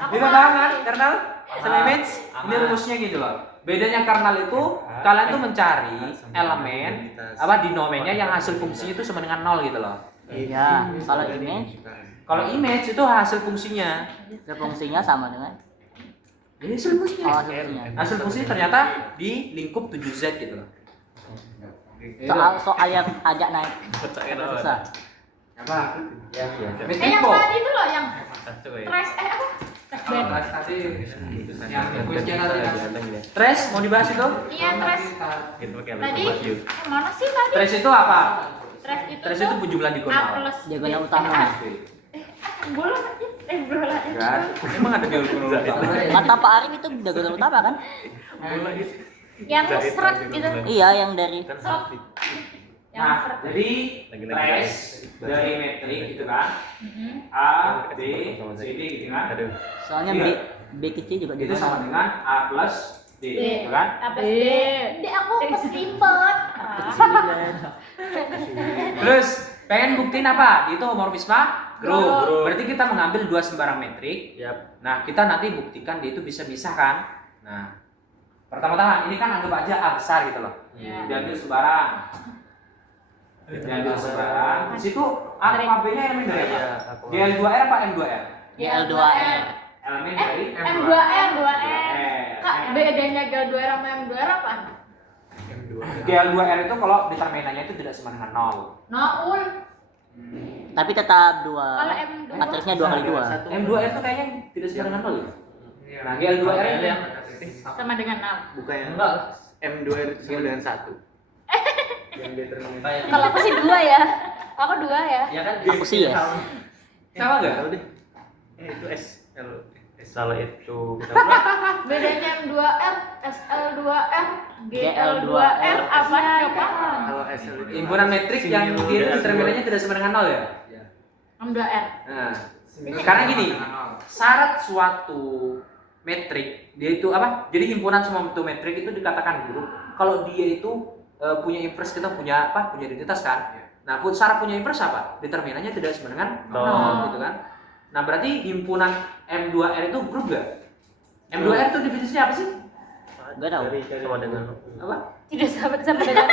Ini paham kan? Kernel sama image? Ini rumusnya gitu loh. Bedanya kernel itu kalian tuh mencari elemen apa di domainnya yang hasil fungsinya itu sama dengan 0 gitu loh. Iya. Kalau image, Kalau image itu hasil fungsinya. fungsinya sama dengan Ini hasil fungsinya. oh fungsinya. Hasil fungsinya ternyata di lingkup 7Z gitu loh. Soal yang ajak naik susah. Apa? Ya. Yang tadi itu loh yang trash apa? Kalau kelas tadi yang kuisnya tadi kan. Trash mau dibahas itu? Iya, trash. Tadi mana sih tadi? Trash itu apa? Trash itu Trash itu jumlah A diagonal. plus Diagonal B. utama. bola bola. Enggak. Emang ada dialog Kata Pak Arif itu diagonal utama kan? bola itu. Yang seret gitu. Iya, yang dari Kan Hafid. Yang Nah, seret. jadi Lagi-lagi trace dari metrik gitu kan. A, B, C, D gitu kan. Aduh. soalnya Iya. B kecil juga Itu sama dengan A plus D D. gitu kan. Apa sih? Di aku keselimpet. Terus pengen buktiin apa? Itu homomorfisme grup. Grup. Berarti kita mengambil dua sembarang metrik. Yap. Nah, kita nanti buktikan dia itu bisa pisah kan. Nah, pertama-tama ini kan anggap aja A besar gitu loh. Iya. Diambil sembarang. Diambil sembarang. Di situ A sama B-nya elemen dari apa? Iya, aku. GL2R apa M2R? GL2R. Elemen dari M2R. M2R. Kak, bedanya GL2R sama M2R apa? GL2R itu kalau determinannya itu tidak sama dengan 0. Naul. Tapi tetap dua. Kalau M2 Matriksnya 2x2. M2R itu kayaknya tidak sama dengan 0 ya? Iya. Nah, GL2R itu yang sama dengan 6. Bukannya enggak. M2 itu sama dengan 1. Yang determinan. Kalau aku sih 2 ya. Aku 2 ya. Ya kan? Aku sih ya. Sama enggak? Tahu deh. Itu SL. Salah itu. Bedanya M2R, SL2R, GL2R apa? Kalau SL itu Himpunan metrik yang dia itu determinannya tidak sama dengan 0 ya? M2R. Nah, karena gini, syarat suatu metrik dia itu apa? Jadi himpunan semua bentuk metrik itu dikatakan grup kalau dia itu punya inverse, kita punya apa? Punya identitas kan? Nah, syarat punya inverse apa? Determinannya tidak sama dengan 0 gitu kan? Nah, berarti himpunan M2R itu grup gak? M2R itu definisinya apa sih? Gak tahu. sama dengan Apa? Tidak sama dengan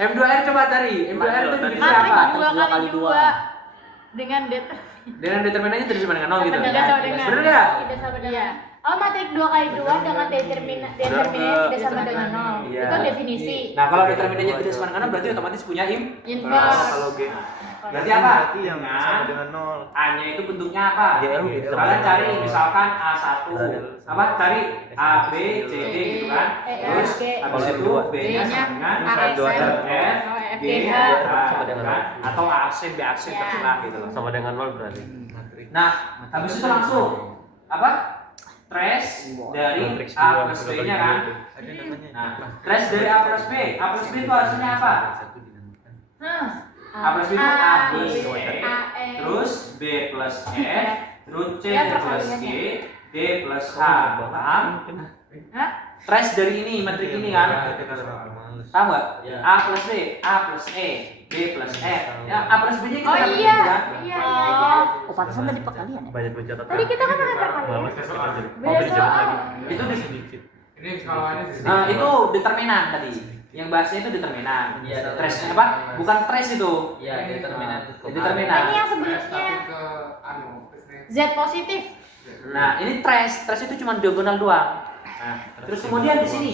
M2R coba cari. M2R itu definisinya apa? Matriks 2 Dua kali kali 2 dua. dengan det. Dengan determinannya tidak sama dengan 0 gitu. Tidak sama dengan. Bener gak? tidak sama dengan. Iya. Oh, matrik 2 kali 2 dengan determinan tidak sama dengan 0. Iya. Itu definisi. Nah, kalau determinannya tidak sama dengan 0 berarti otomatis punya Inverse. kalau G Berarti apa? berarti yang sama dengan 0. A-nya itu bentuknya apa? GL gitu. Kalian cari misalkan A1 apa? Cari A, B, C, D gitu kan. Terus habis itu B-nya sama dengan ASN, F, G, FGH. sama dengan atau A aksen, B aksen Ya. terserah gitu loh. Sama dengan 0 berarti. Nah, habis itu langsung apa? Trace dari A plus B-nya kan. Ada namanya. Nah, trace dari A plus B. A plus B itu hasilnya apa? A plus B itu A plus C, terus B plus F, terus C plus G, D plus H. Paham? Trace dari ini, metrik ini kan? Tahu nggak? A plus B, A plus E, B plus F. Ya, A plus B-nya kita Oh dapat iya. gitu kan? Iya. Oh, pantesan tadi perkalian ya? Banyak pencatatan. Tadi kita kan pakai perkalian. Beda soal. lagi. Itu sedikit. Ini skalaannya Nah, itu determinan tadi. Yang bahasnya itu determinan. Trace apa? Bukan trace itu. Iya, determinan. Determinan. Ini yang sebelumnya ke anu terusnya. Z positif. Nah, ini trace. Trace itu cuma diagonal doang. Nah, terus kemudian di sini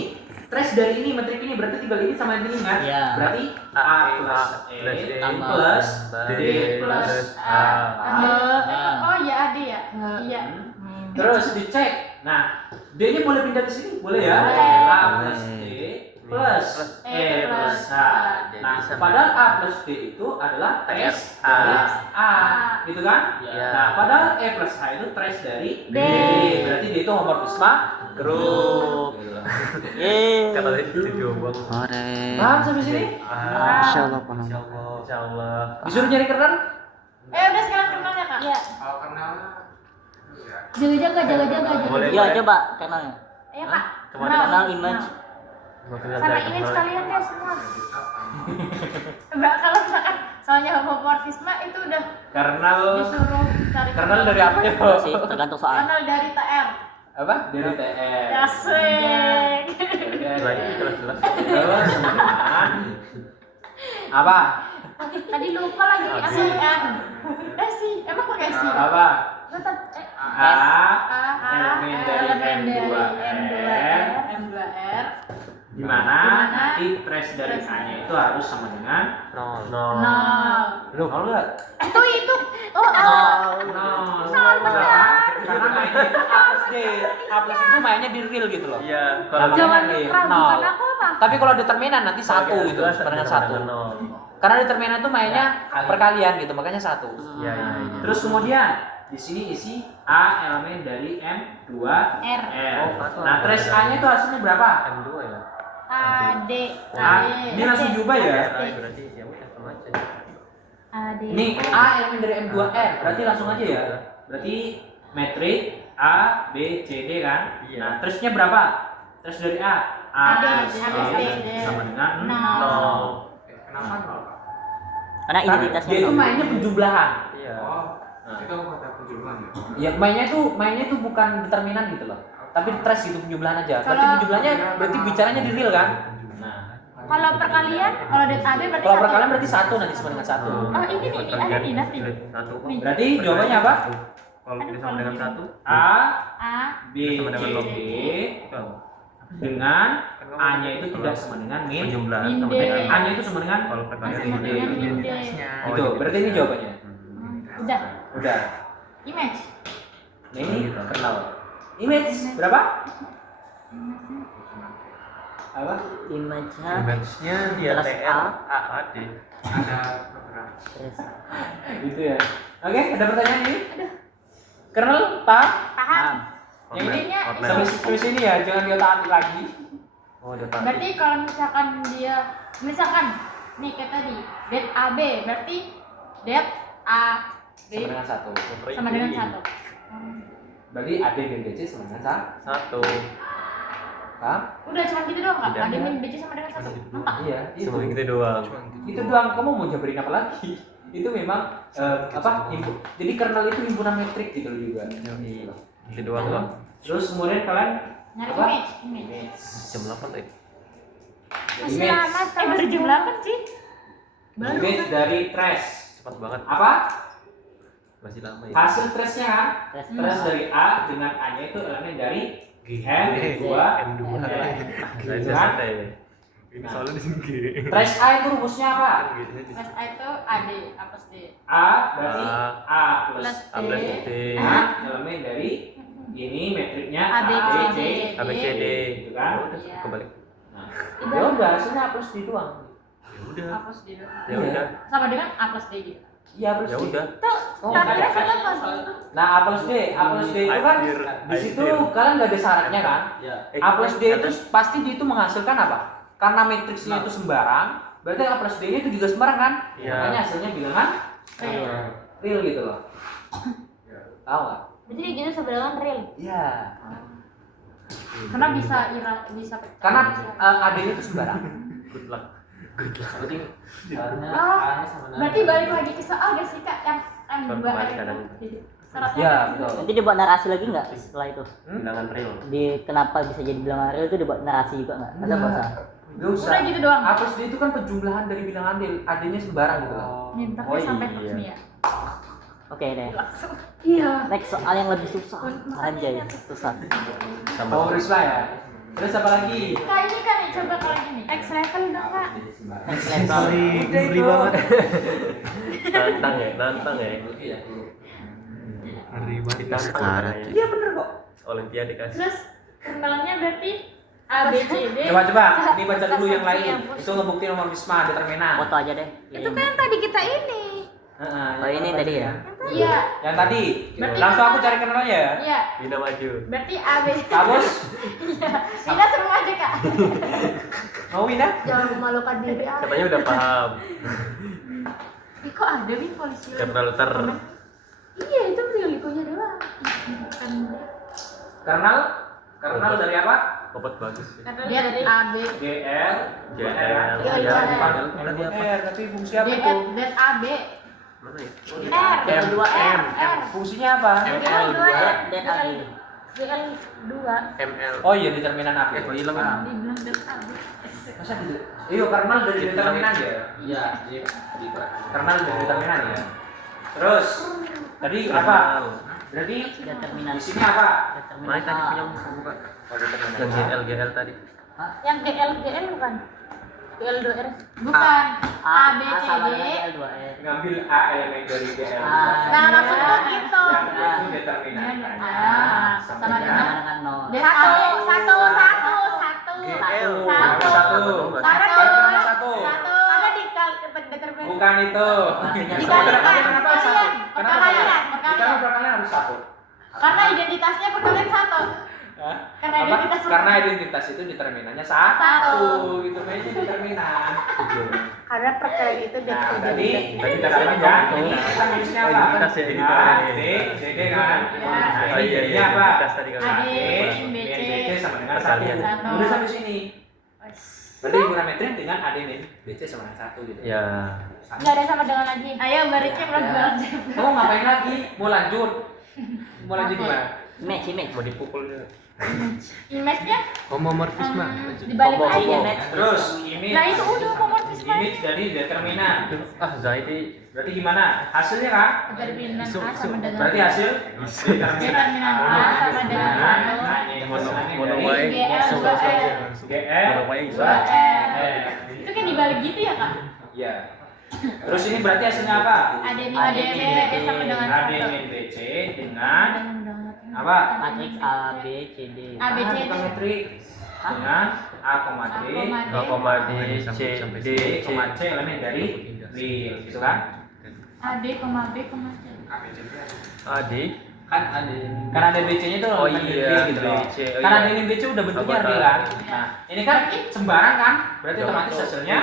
trace dari ini metrik ini berarti tinggal ini sama ini kan? Iya. Berarti A plus E plus D plus A. Oh iya ada ya. Iya. Terus dicek. Nah, D-nya boleh pindah ke sini, boleh ya? Boleh. A plus D plus E plus H. Nah, padahal A plus D itu adalah trace dari A, gitu kan? Iya. Nah, padahal E plus H itu trace dari B. Berarti D itu homomorfisme grup. Yeay. Kata itu jombang. Ore. Paham sampai sini? Masya Allah, paham. Insyaallah. Disuruh nyari keran? Udah sekarang kenalnya kak. Iya. Kalau kenalnya ya. Jaga-jaga. Boleh. Iya, coba kenalnya. Ayo kak. Kenal image. Sama image kalian deh semua. Mbak kalau misalkan soalnya homomorfisme itu udah Kernel. disuruh cari Kernel dari apa ya? Sih, tergantung soal. Kenal dari TR. Apa? Dari TR. Asik. Lagi jelas-jelas. Terus kemudian apa? Tadi lupa lagi. SIN. Si, emang pakai si? Apa? Tetap A elemen dari M2R M2R. di mana nanti trace dari A-nya itu harus sama dengan 0. 0. nol enggak? Itu. Nol. Karena mainnya itu A plus D. A plus itu mainnya di real gitu loh. Iya, Nah, kalau makanya nanti ragukan nol. aku apa? Tapi kalau determinan nanti satu gitu, sama dengan satu. Karena determinan itu mainnya perkalian gitu, makanya 1. Iya. Terus kemudian di sini isi A elemen dari M2R. Nah, trace A-nya itu hasilnya berapa? M2 ya. AD. Ini langsung diubah ya. Berarti ya udah sama aja. AD. Ini A elemen dari M2R, berarti langsung aja ya. Berarti metrik A, B, C, D kan? Iya. Nah, trace-nya berapa? Trace dari A plus A, B B, sama dengan 0. Kenapa nol? Karena identitasnya Dia itu nol. mainnya penjumlahan. Iya. Oh, Nah. itu ada penjumlahan ya? Ya mainnya itu bukan determinan gitu loh. Tapi trace itu penjumlahan aja. Berarti Kalau- penjumlahannya berarti bicaranya di real kan? Nah, Kalau perkalian, Kalau dari AB berarti kalau 1. perkalian berarti 1 nanti sama dengan 1. Oh, ini nih, ada nih nanti. Satu. Nih. Berarti jawabannya apa? Kalau ini sama dengan 1, A, A, B, sama C, dengan log D itu apa? dengan Kan kamu A-nya itu tidak sama dengan min. penjumlahan Min sama D. dengan A-nya itu sama dengan kalau perkalian sama ini. dengan min D. itu. Berarti ini jawabannya. Udah. Udah. Image. Nah, ini kenal. Image berapa? Apa? Image-nya Image-nya dia Plus TL A. AAD. Ada beberapa. terus Gitu ya. Oke, ada pertanyaan ini? Kernel, paham? paham. Yang ini Hotmail. sampai situ sini ya, jangan diotak-atik lagi. Oh, udah tahu. Berarti kalau misalkan nih kayak tadi, det AB berarti det AB Sama dengan 1. sama dengan 1. Berarti AD dan BC sama dengan 1. paham? Udah cuma gitu doang Kak. Tidak. AB min BC sama dengan 1. Mantap. Iya, itu. Cuma gitu doang. Itu doang, kamu mau jabarin apa lagi? Itu memang jadi kernel itu himpunan metrik gitu loh juga. Itu doang kok. Terus kemudian kalian Nyari apa? image. Jam 8 tadi. Masih Image. lama Baru jam 8 sih. Baru. Image dari trace. Cepat banget. Apa? Masih lama ya. Hasil trace-nya kan? terus Trace dari A dengan A-nya itu elemen dari M2 M2. Gitu Saya kan? santai. Ini soalnya di sini. Trace A itu rumusnya apa? Plus A itu AD, A plus D. A berarti A plus A plus D. Nah, elemen dari ini metriknya A, B, C, D. ABCD. gitu kan? Udah Iya. kebalik. Nah, ya udah hasilnya A plus D doang. Ya udah. A plus D doang. Ya udah. Sama dengan A plus D gitu. Iya A plus Ya D. udah. Terakhir kita pas. Nah A plus D itu kan di situ kalian nggak ada syaratnya kan? A plus D itu pasti dia itu menghasilkan apa? Karena matriksnya itu sembarang, berarti A plus D-nya itu juga sembarang kan? Iya. Makanya hasilnya bilangan real gitu loh. Tahu nggak? Berarti kayak gitu sebenarnya real. Iya. Karena bisa bisa pecah. Karena AD-nya itu sembarang. Good luck. Berarti caranya Oh, A-nya sama dengan Berarti balik lagi ke soal gak sih Kak yang M2R Kebalikan. itu? Syaratnya Iya apa? betul. nanti dibuat narasi lagi nggak setelah itu? Bilangan real. Di kenapa bisa jadi bilangan real itu dibuat narasi juga nggak? Ada nggak usah? Gak usah. Udah gitu doang. A plus D itu kan penjumlahan dari bilangan real, AD-nya sembarang gitu loh. Nih, ntar Oh, sampai iya. terus nih ya. Oke deh. Langsung. Iya. Next soal yang lebih susah. Anjay, susah. Oh Risma ya. Terus apa lagi? Kak ini kan nih coba kalau gini. X level dong Kak. Next level. Udah itu. Nantang ya. Ditantang Sekarang. ya. Iya bener kok. Olimpiade dikasih. Terus kernelnya berarti A B C D. Coba, ini baca dulu yang lain. Itu ngebuktiin nomor Risma determinan. Foto aja deh. Itu kan yang tadi kita ini. Heeh, Oh, ini tadi ya? Iya. Yang tadi. Berarti Langsung aku kan- cari kernelnya ya. Iya. Bina maju. Berarti A B. Kak Bos, Iya. Bina seru aja Kak. mau Wina? Jangan memalukan diri ah. Katanya udah paham. Ih, kok ada nih polisi? Kernel ter. Iya itu milikonya doang. Bukan. Kernel dari apa? Obat bagus. Dia dari A B. GL. GL. Iya. R, tapi fungsi apa itu? Dan A B. Mana ya? R. GL2 R. R. Fungsinya apa? ML2. Dan AD. GL2. ML. Oh iya determinan apa? Oh hilang kan? Dibilang dan A B. Masa gitu? Iya, kernel dari determinan ya. Iya, kernel dari determinan ya. Terus tadi apa? Berarti Determinan. isinya apa? Mana tadi punya buka? Yang GL tadi. Yang GL bukan. GL2R. Bukan. A B C sama D. dengan L2R. Ngambil A elemen dari GL. Nah, maksudku gitu. Yang itu determinan. Ah, sama dengan dengan nol. dan Satu. GL. Satu. Satu. Satu. Karena Ayo, dua. satu. Karena di determinan bukan itu. Kenapa satu? Kenapa perkalian harus satu? Karena identitasnya perkalian satu. Hah? Karena identitas Karena identitas itu determinannya satu, gitu mainnya determinan. Karena perkalian itu Nah, dari tadi kita dapat ya. Ini kita minusnya apa? Identitas ya, A, identitas. D, CD kan? Oh iya, Ini apa? identitas tadi kan. AD, B, BC. BC sama dengan Perkalian. 1. Udah sampai sini. Berarti trigonometri dengan AD min BC sama dengan 1 gitu. Ya. nggak ada sama dengan lagi. Ayo barisnya berapa aja. Kamu ngapain lagi? Mau lanjut? Mau lanjut gimana? Image. Mau dipukul dia. Image-nya Homomorfisme. dibalik Homo, aja. homo. Terus ini Nah itu udah homomorfisme. image dari determinan. Ah, Zaidi. Berarti gimana? Hasilnya kan? Determinan A sama dengan Berarti hasil determinan A sama dengan Mono wae. GL 2R. GR Mono wae iso. 2R. Itu kan dibalik gitu ya kak? Ya. Terus ini berarti hasilnya apa? AD min BC sama dengan AD 1. min BC dengan apa? Matriks A, B, C, D. A, B, C, D. Trigonometri dengan A, D, A, D, C, D, C, C elemen dari real, gitu kan? AD, B, C. Adik. Kan ada BC-nya itu Oh elemen dari iya, real gitu loh. BC. Oh Karena iya. ada ini BC udah bentuknya Apa real kan? Nah, ini kan sembarang kan? Berarti Udah. otomatis hasilnya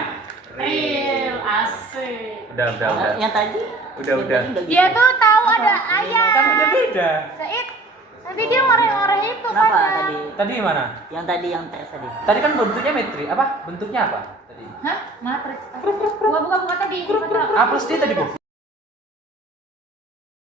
Real, asik. Udah. Yang tadi? Udah. Dia tuh tahu ada ayat. kan beda-beda. Said, nanti dia ngoreh-ngoreh itu Kenapa kan. tadi? Tadi gimana? Yang tadi yang TS tadi. Tadi kan bentuknya metri, apa? Bentuknya apa tadi? Hah? Matriks. Bukan tadi. A plus D tadi, Bu.